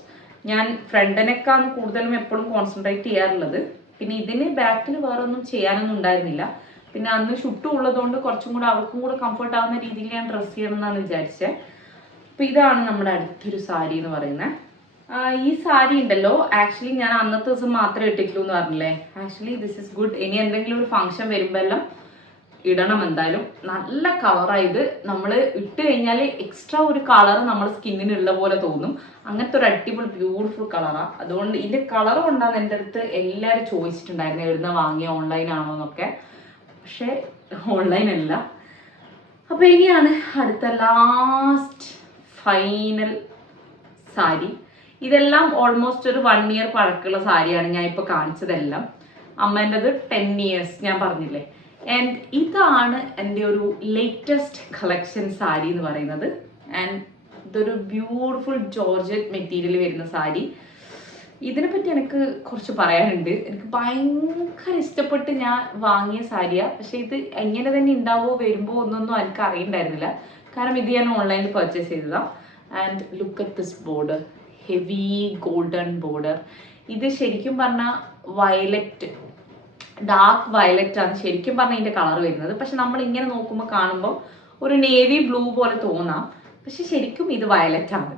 ഞാൻ ഫ്രണ്ടിനേക്കാണ് കൂടുതലും എപ്പോഴും കോൺസെൻട്രേറ്റ് ചെയ്യാറുള്ളത്. പിന്നെ ഇതിന് ബാക്കിൽ വേറെ ഒന്നും ചെയ്യാനൊന്നും ഉണ്ടായിരുന്നില്ല. പിന്നെ അന്ന് ഷുട്ടും ഉള്ളതുകൊണ്ട് കുറച്ചും കൂടെ അവർക്കും കൂടെ കംഫർട്ട് ആവുന്ന രീതിയിൽ ഞാൻ ഡ്രസ്സ് ചെയ്യണം എന്നാണ് വിചാരിച്ചത്. അപ്പോൾ ഇതാണ് നമ്മുടെ അടുത്തൊരു സാരി എന്ന് പറയുന്നത്. ഈ സാരി ഉണ്ടല്ലോ, ആക്ച്വലി ഞാൻ അന്നത്തെ ദിവസം മാത്രമേ ഇട്ടിട്ടുള്ളൂ എന്ന് പറഞ്ഞില്ലേ. Actually this is good. ഇനി എന്തെങ്കിലും ഒരു ഫംഗ്ഷൻ വരുമ്പോൾ എല്ലാം ഇടണം എന്തായാലും. നല്ല കളറായത്. നമ്മൾ ഇട്ട് കഴിഞ്ഞാൽ എക്സ്ട്രാ ഒരു കളർ നമ്മുടെ സ്കിന്നിനുള്ള പോലെ തോന്നും. അങ്ങനത്തെ ഒരു അടിപൊളി ബ്യൂട്ടിഫുൾ കളറാണ്. അതുകൊണ്ട് ഇതിൻ്റെ കളർ കൊണ്ടാണ് എൻ്റെ അടുത്ത് എല്ലാവരും ചോദിച്ചിട്ടുണ്ടായിരുന്നു എവിടുന്ന വാങ്ങിയ ഓൺലൈൻ ആണോ എന്നൊക്കെ. പക്ഷേ ഓൺലൈൻ അല്ല. അപ്പോൾ ഇനിയാണ് അടുത്ത ലാസ്റ്റ് ഫൈനൽ സാരി. ഇതെല്ലാം ഓൾമോസ്റ്റ് ഒരു 1 ഇയർ പഴക്കമുള്ള സാരിയാണ് ഞാൻ ഇപ്പോൾ കാണിച്ചതെല്ലാം. അമ്മേൻ്റെത് 10 ഇയേഴ്സ് ഞാൻ പറഞ്ഞില്ലേ. ആൻഡ് ഇതാണ് എൻ്റെ ഒരു ലേറ്റസ്റ്റ് കളക്ഷൻ സാരി എന്ന് പറയുന്നത്. ആൻഡ് ഇതൊരു ബ്യൂട്ടിഫുൾ ജോർജറ്റ് മെറ്റീരിയൽ വരുന്ന സാരി. ഇതിനെപ്പറ്റി എനിക്ക് കുറച്ച് പറയാനുണ്ട്. എനിക്ക് ഭയങ്കര ഇഷ്ടപ്പെട്ട് ഞാൻ വാങ്ങിയ സാരിയാണ്. പക്ഷെ ഇത് എങ്ങനെ തന്നെ ഉണ്ടാവുമോ വരുമ്പോൾ ഒന്നൊന്നും എനിക്ക് അറിയണ്ടായിരുന്നില്ല. കാരണം ഇത് ഞാൻ ഓൺലൈനിൽ പർച്ചേസ് ചെയ്തതാണ്. And look at this border, heavy golden border. ഇത് ശരിക്കും പറഞ്ഞാൽ വയലറ്റ്, ഡാർക്ക് വയലറ്റ് ആണ് ശരിക്കും പറഞ്ഞാൽ ഇതിൻ്റെ കളർ വരുന്നത്. പക്ഷെ നമ്മൾ ഇങ്ങനെ നോക്കുമ്പോൾ കാണുമ്പോൾ ഒരു നേവി ബ്ലൂ പോലെ തോന്നാം. പക്ഷെ ശരിക്കും ഇത് വയലറ്റ് ആണ്.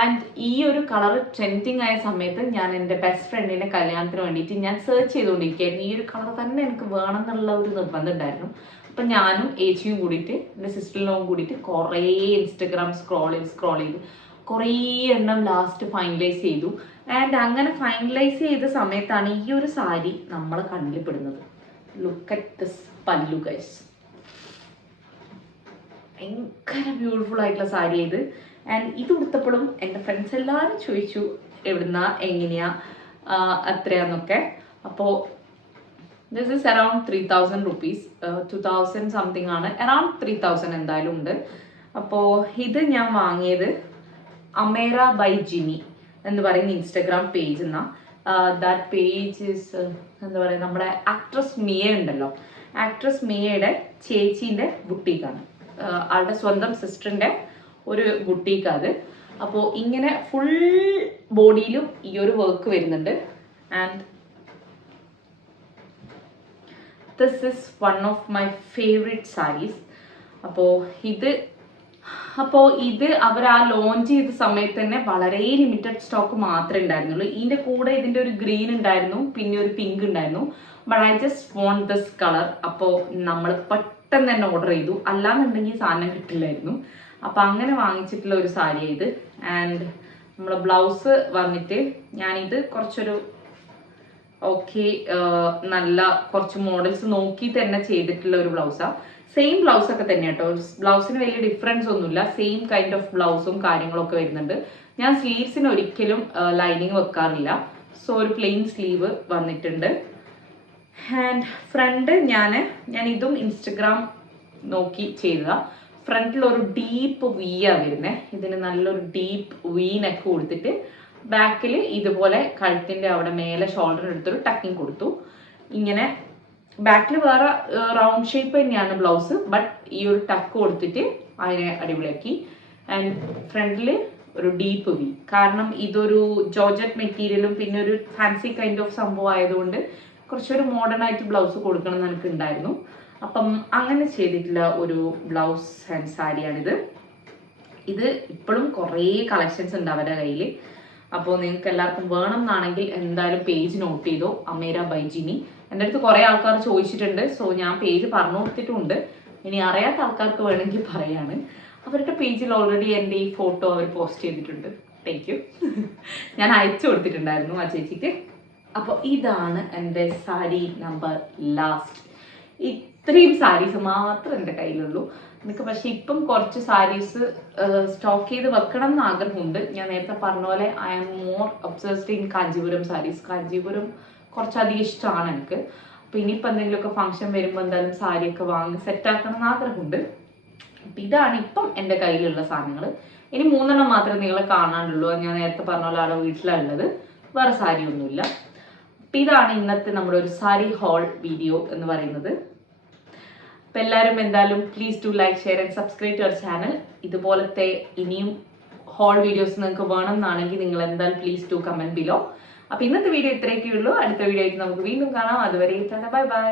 ആൻഡ് ഈ ഒരു കളർ ട്രെൻഡിങ് ആയ സമയത്ത് ഞാൻ എൻ്റെ ബെസ്റ്റ് ഫ്രണ്ടിൻ്റെ കല്യാണത്തിന് വേണ്ടിയിട്ട് ഞാൻ സെർച്ച് ചെയ്തുകൊണ്ടിരിക്കുകയായിരുന്നു. ഈ ഒരു കളർ തന്നെ എനിക്ക് വേണം എന്നുള്ള ഒരു നിർബന്ധം ഉണ്ടായിരുന്നു. അപ്പം ഞാനും ഏച്ചിയും കൂടിയിട്ട് എൻ്റെ സിസ്റ്ററിനും കൂടിയിട്ട് കുറേ ഇൻസ്റ്റഗ്രാം സ്ക്രോൾ ചെയ്ത് കുറേ എണ്ണം ലാസ്റ്റ് ഫൈനലൈസ് ചെയ്തു. ആൻഡ് അങ്ങനെ ഫൈനലൈസ് ചെയ്ത സമയത്താണ് ഈ ഒരു സാരി നമ്മളെ കണ്ണിൽ പെടുന്നത്. ലുക്ക് അറ്റ് ദിസ് പല്ലു ഗൈസ്. ഭയങ്കര ബ്യൂട്ടിഫുൾ ആയിട്ടുള്ള സാരി ഇത്. ആൻഡ് ഇത് ഉടുത്തപ്പോഴും എൻ്റെ ഫ്രണ്ട്സ് എല്ലാവരും ചോദിച്ചു എവിടുന്ന എങ്ങനെയാ എത്രയാന്നൊക്കെ. അപ്പോൾ this is around 3000 rupees, 2000 something ആണ്. അറൗണ്ട് 3000 എന്തായാലും ഉണ്ട്. അപ്പോൾ ഇത് ഞാൻ വാങ്ങിയത് അമേര ബൈ ജിനി എന്ന് പറയുന്ന ഇൻസ്റ്റഗ്രാം പേജ് എന്നാ. ദാറ്റ് പേജ് ഇസ് എന്താ പറയുക, നമ്മുടെ ആക്ട്രസ് മിയ ഉണ്ടല്ലോ, ആക്ട്രസ് മിയയുടെ ചേച്ചീൻ്റെ ബുട്ടീക്കാണ്. ആളുടെ സ്വന്തം സിസ്റ്ററിൻ്റെ ഒരു ബുട്ടീക്ക് അത്. അപ്പോൾ ഇങ്ങനെ ഫുൾ ബോഡിയിലും ഈ ഒരു വർക്ക് വരുന്നുണ്ട്. And this is one of my favourite saris. അപ്പോൾ ഇത് അവർ ആ ലോഞ്ച് ചെയ്ത സമയത്ത് തന്നെ വളരെ ലിമിറ്റഡ് സ്റ്റോക്ക് മാത്രമേ ഉണ്ടായിരുന്നുള്ളൂ. ഇതിൻ്റെ കൂടെ ഇതിൻ്റെ ഒരു ഗ്രീൻ ഉണ്ടായിരുന്നു, പിന്നെ ഒരു പിങ്ക് ഉണ്ടായിരുന്നു. But I just want this colour. അപ്പോൾ നമ്മൾ പെട്ടെന്ന് തന്നെ ഓർഡർ ചെയ്തു, അല്ലാന്നുണ്ടെങ്കിൽ സാധനം കിട്ടില്ലായിരുന്നു. അപ്പോൾ അങ്ങനെ വാങ്ങിച്ചിട്ടുള്ള ഒരു സാരിയാണ് ഇത്. ആൻഡ് നമ്മൾ ബ്ലൗസ് വന്നിട്ട് ഞാനിത് കുറച്ചൊരു നല്ല കുറച്ച് മോഡൽസ് നോക്കി തന്നെ ചെയ്തിട്ടുള്ള ഒരു ബ്ലൗസാണ്. സെയിം ബ്ലൗസ് ഒക്കെ തന്നെ കേട്ടോ, ബ്ലൗസിന് വലിയ ഡിഫറൻസ് ഒന്നുമില്ല. സെയിം കൈൻഡ് ഓഫ് ബ്ലൗസും കാര്യങ്ങളൊക്കെ വരുന്നുണ്ട്. ഞാൻ സ്ലീവ്സിന് ഒരിക്കലും ലൈനിങ് വെക്കാറില്ല. സോ ഒരു പ്ലെയിൻ സ്ലീവ് വന്നിട്ടുണ്ട്. ആൻഡ് ഫ്രണ്ട് ഞാൻ ഇതും ഇൻസ്റ്റഗ്രാം നോക്കി ചെയ്തതാണ്. ഫ്രണ്ടിലൊരു ഡീപ്പ് വി ആണ് വരുന്നത്. ഇതിന് നല്ലൊരു ഡീപ്പ് വി നെക്ക് കൊടുത്തിട്ട് ബാക്കിൽ ഇതുപോലെ കഴുത്തിൻ്റെ അവിടെ മേലെ ഷോൾഡറിന് എടുത്തൊരു ടക്കിങ് കൊടുത്തു. ഇങ്ങനെ ബാക്കിൽ വേറെ റൗണ്ട് ഷേപ്പ് തന്നെയാണ് ബ്ലൗസ്, ബട്ട് ഈ ഒരു ടക്ക് കൊടുത്തിട്ട് അതിനെ അടിപൊളിയാക്കി. ആൻഡ് ഫ്രണ്ടിൽ ഒരു ഡീപ്പ് വി, കാരണം ഇതൊരു ജോർജറ്റ് മെറ്റീരിയലും പിന്നെ ഒരു ഫാൻസി കൈൻഡ് ഓഫ് സംഭവം ആയതുകൊണ്ട് കുറച്ചൊരു മോഡേൺ ആയിട്ട് ബ്ലൗസ് കൊടുക്കണം എന്ന് എനിക്ക് ഉണ്ടായിരുന്നു. അപ്പം അങ്ങനെ ചെയ്തിട്ടുള്ള ഒരു ബ്ലൗസ് ആൻഡ് സാരിയാണിത്. ഇത് ഇപ്പോഴും കുറേ കളക്ഷൻസ് ഉണ്ട് അവരുടെ കയ്യിൽ. അപ്പോൾ നിങ്ങൾക്ക് എല്ലാവർക്കും വേണം എന്നാണെങ്കിൽ എന്തായാലും പേജ് നോട്ട് ചെയ്തോ, അമേര ബൈജിനി. എൻ്റെ അടുത്ത് കുറേ ആൾക്കാർ ചോദിച്ചിട്ടുണ്ട്, സോ ഞാൻ പേജ് പറഞ്ഞു കൊടുത്തിട്ടുണ്ട്. ഇനി അറിയാത്ത ആൾക്കാർക്ക് വേണമെങ്കിൽ പറയാണ്. അവരുടെ പേജിൽ ഓൾറെഡി എൻ്റെ ഈ ഫോട്ടോ അവർ പോസ്റ്റ് ചെയ്തിട്ടുണ്ട്. Thank you. ഞാൻ അയച്ചു കൊടുത്തിട്ടുണ്ടായിരുന്നു ആ ചേച്ചിക്ക്. അപ്പോൾ ഇതാണ് എൻ്റെ സാരി നമ്പർ ലാസ്റ്റ്. ഇത്രയും സാരീസ് മാത്രം എൻ്റെ കയ്യിലുള്ളൂ. എനിക്ക് പക്ഷേ ഇപ്പം കുറച്ച് സാരീസ് സ്റ്റോക്ക് ചെയ്ത് വെക്കണം എന്ന് ആഗ്രഹമുണ്ട്. ഞാൻ നേരത്തെ പറഞ്ഞ പോലെ I am more obsessed in Kanchipuram saris. Kanchipuram കുറച്ചധികം ഇഷ്ടമാണ് എനിക്ക്. അപ്പോൾ ഇനിയിപ്പോൾ എന്തെങ്കിലുമൊക്കെ ഫംഗ്ഷൻ വരുമ്പോൾ എന്തായാലും സാരിയൊക്കെ വാങ്ങി സെറ്റാക്കണം എന്ന് ആഗ്രഹമുണ്ട്. അപ്പം ഇതാണ് ഇപ്പം എൻ്റെ കയ്യിലുള്ള സാധനങ്ങൾ. ഇനി 3 മാത്രമേ നിങ്ങൾ കാണാനുള്ളൂ. ഞാൻ നേരത്തെ പറഞ്ഞ പോലെ ആളെ വീട്ടിലുള്ളത്, വേറെ സാരിയൊന്നുമില്ല. അപ്പം ഇതാണ് ഇന്നത്തെ നമ്മുടെ ഒരു സാരി ഹോൾ വീഡിയോ എന്ന് പറയുന്നത്. അപ്പം എല്ലാവരും എന്തായാലും please to like, share and subscribe to our channel. ഇതുപോലത്തെ ഇനിയും ഹോൾ വീഡിയോസ് നിങ്ങൾക്ക് വേണം എന്നാണെങ്കിൽ നിങ്ങൾ എന്തായാലും പ്ലീസ് ടു കമൻറ്റ് ബിലോ. അപ്പോൾ ഇന്നത്തെ വീഡിയോ ഇത്രയൊക്കെ ഉള്ളൂ. അടുത്ത വീഡിയോ ആയിട്ട് നമുക്ക് വീണ്ടും കാണാം. അതുവരെ ബൈ ബൈ.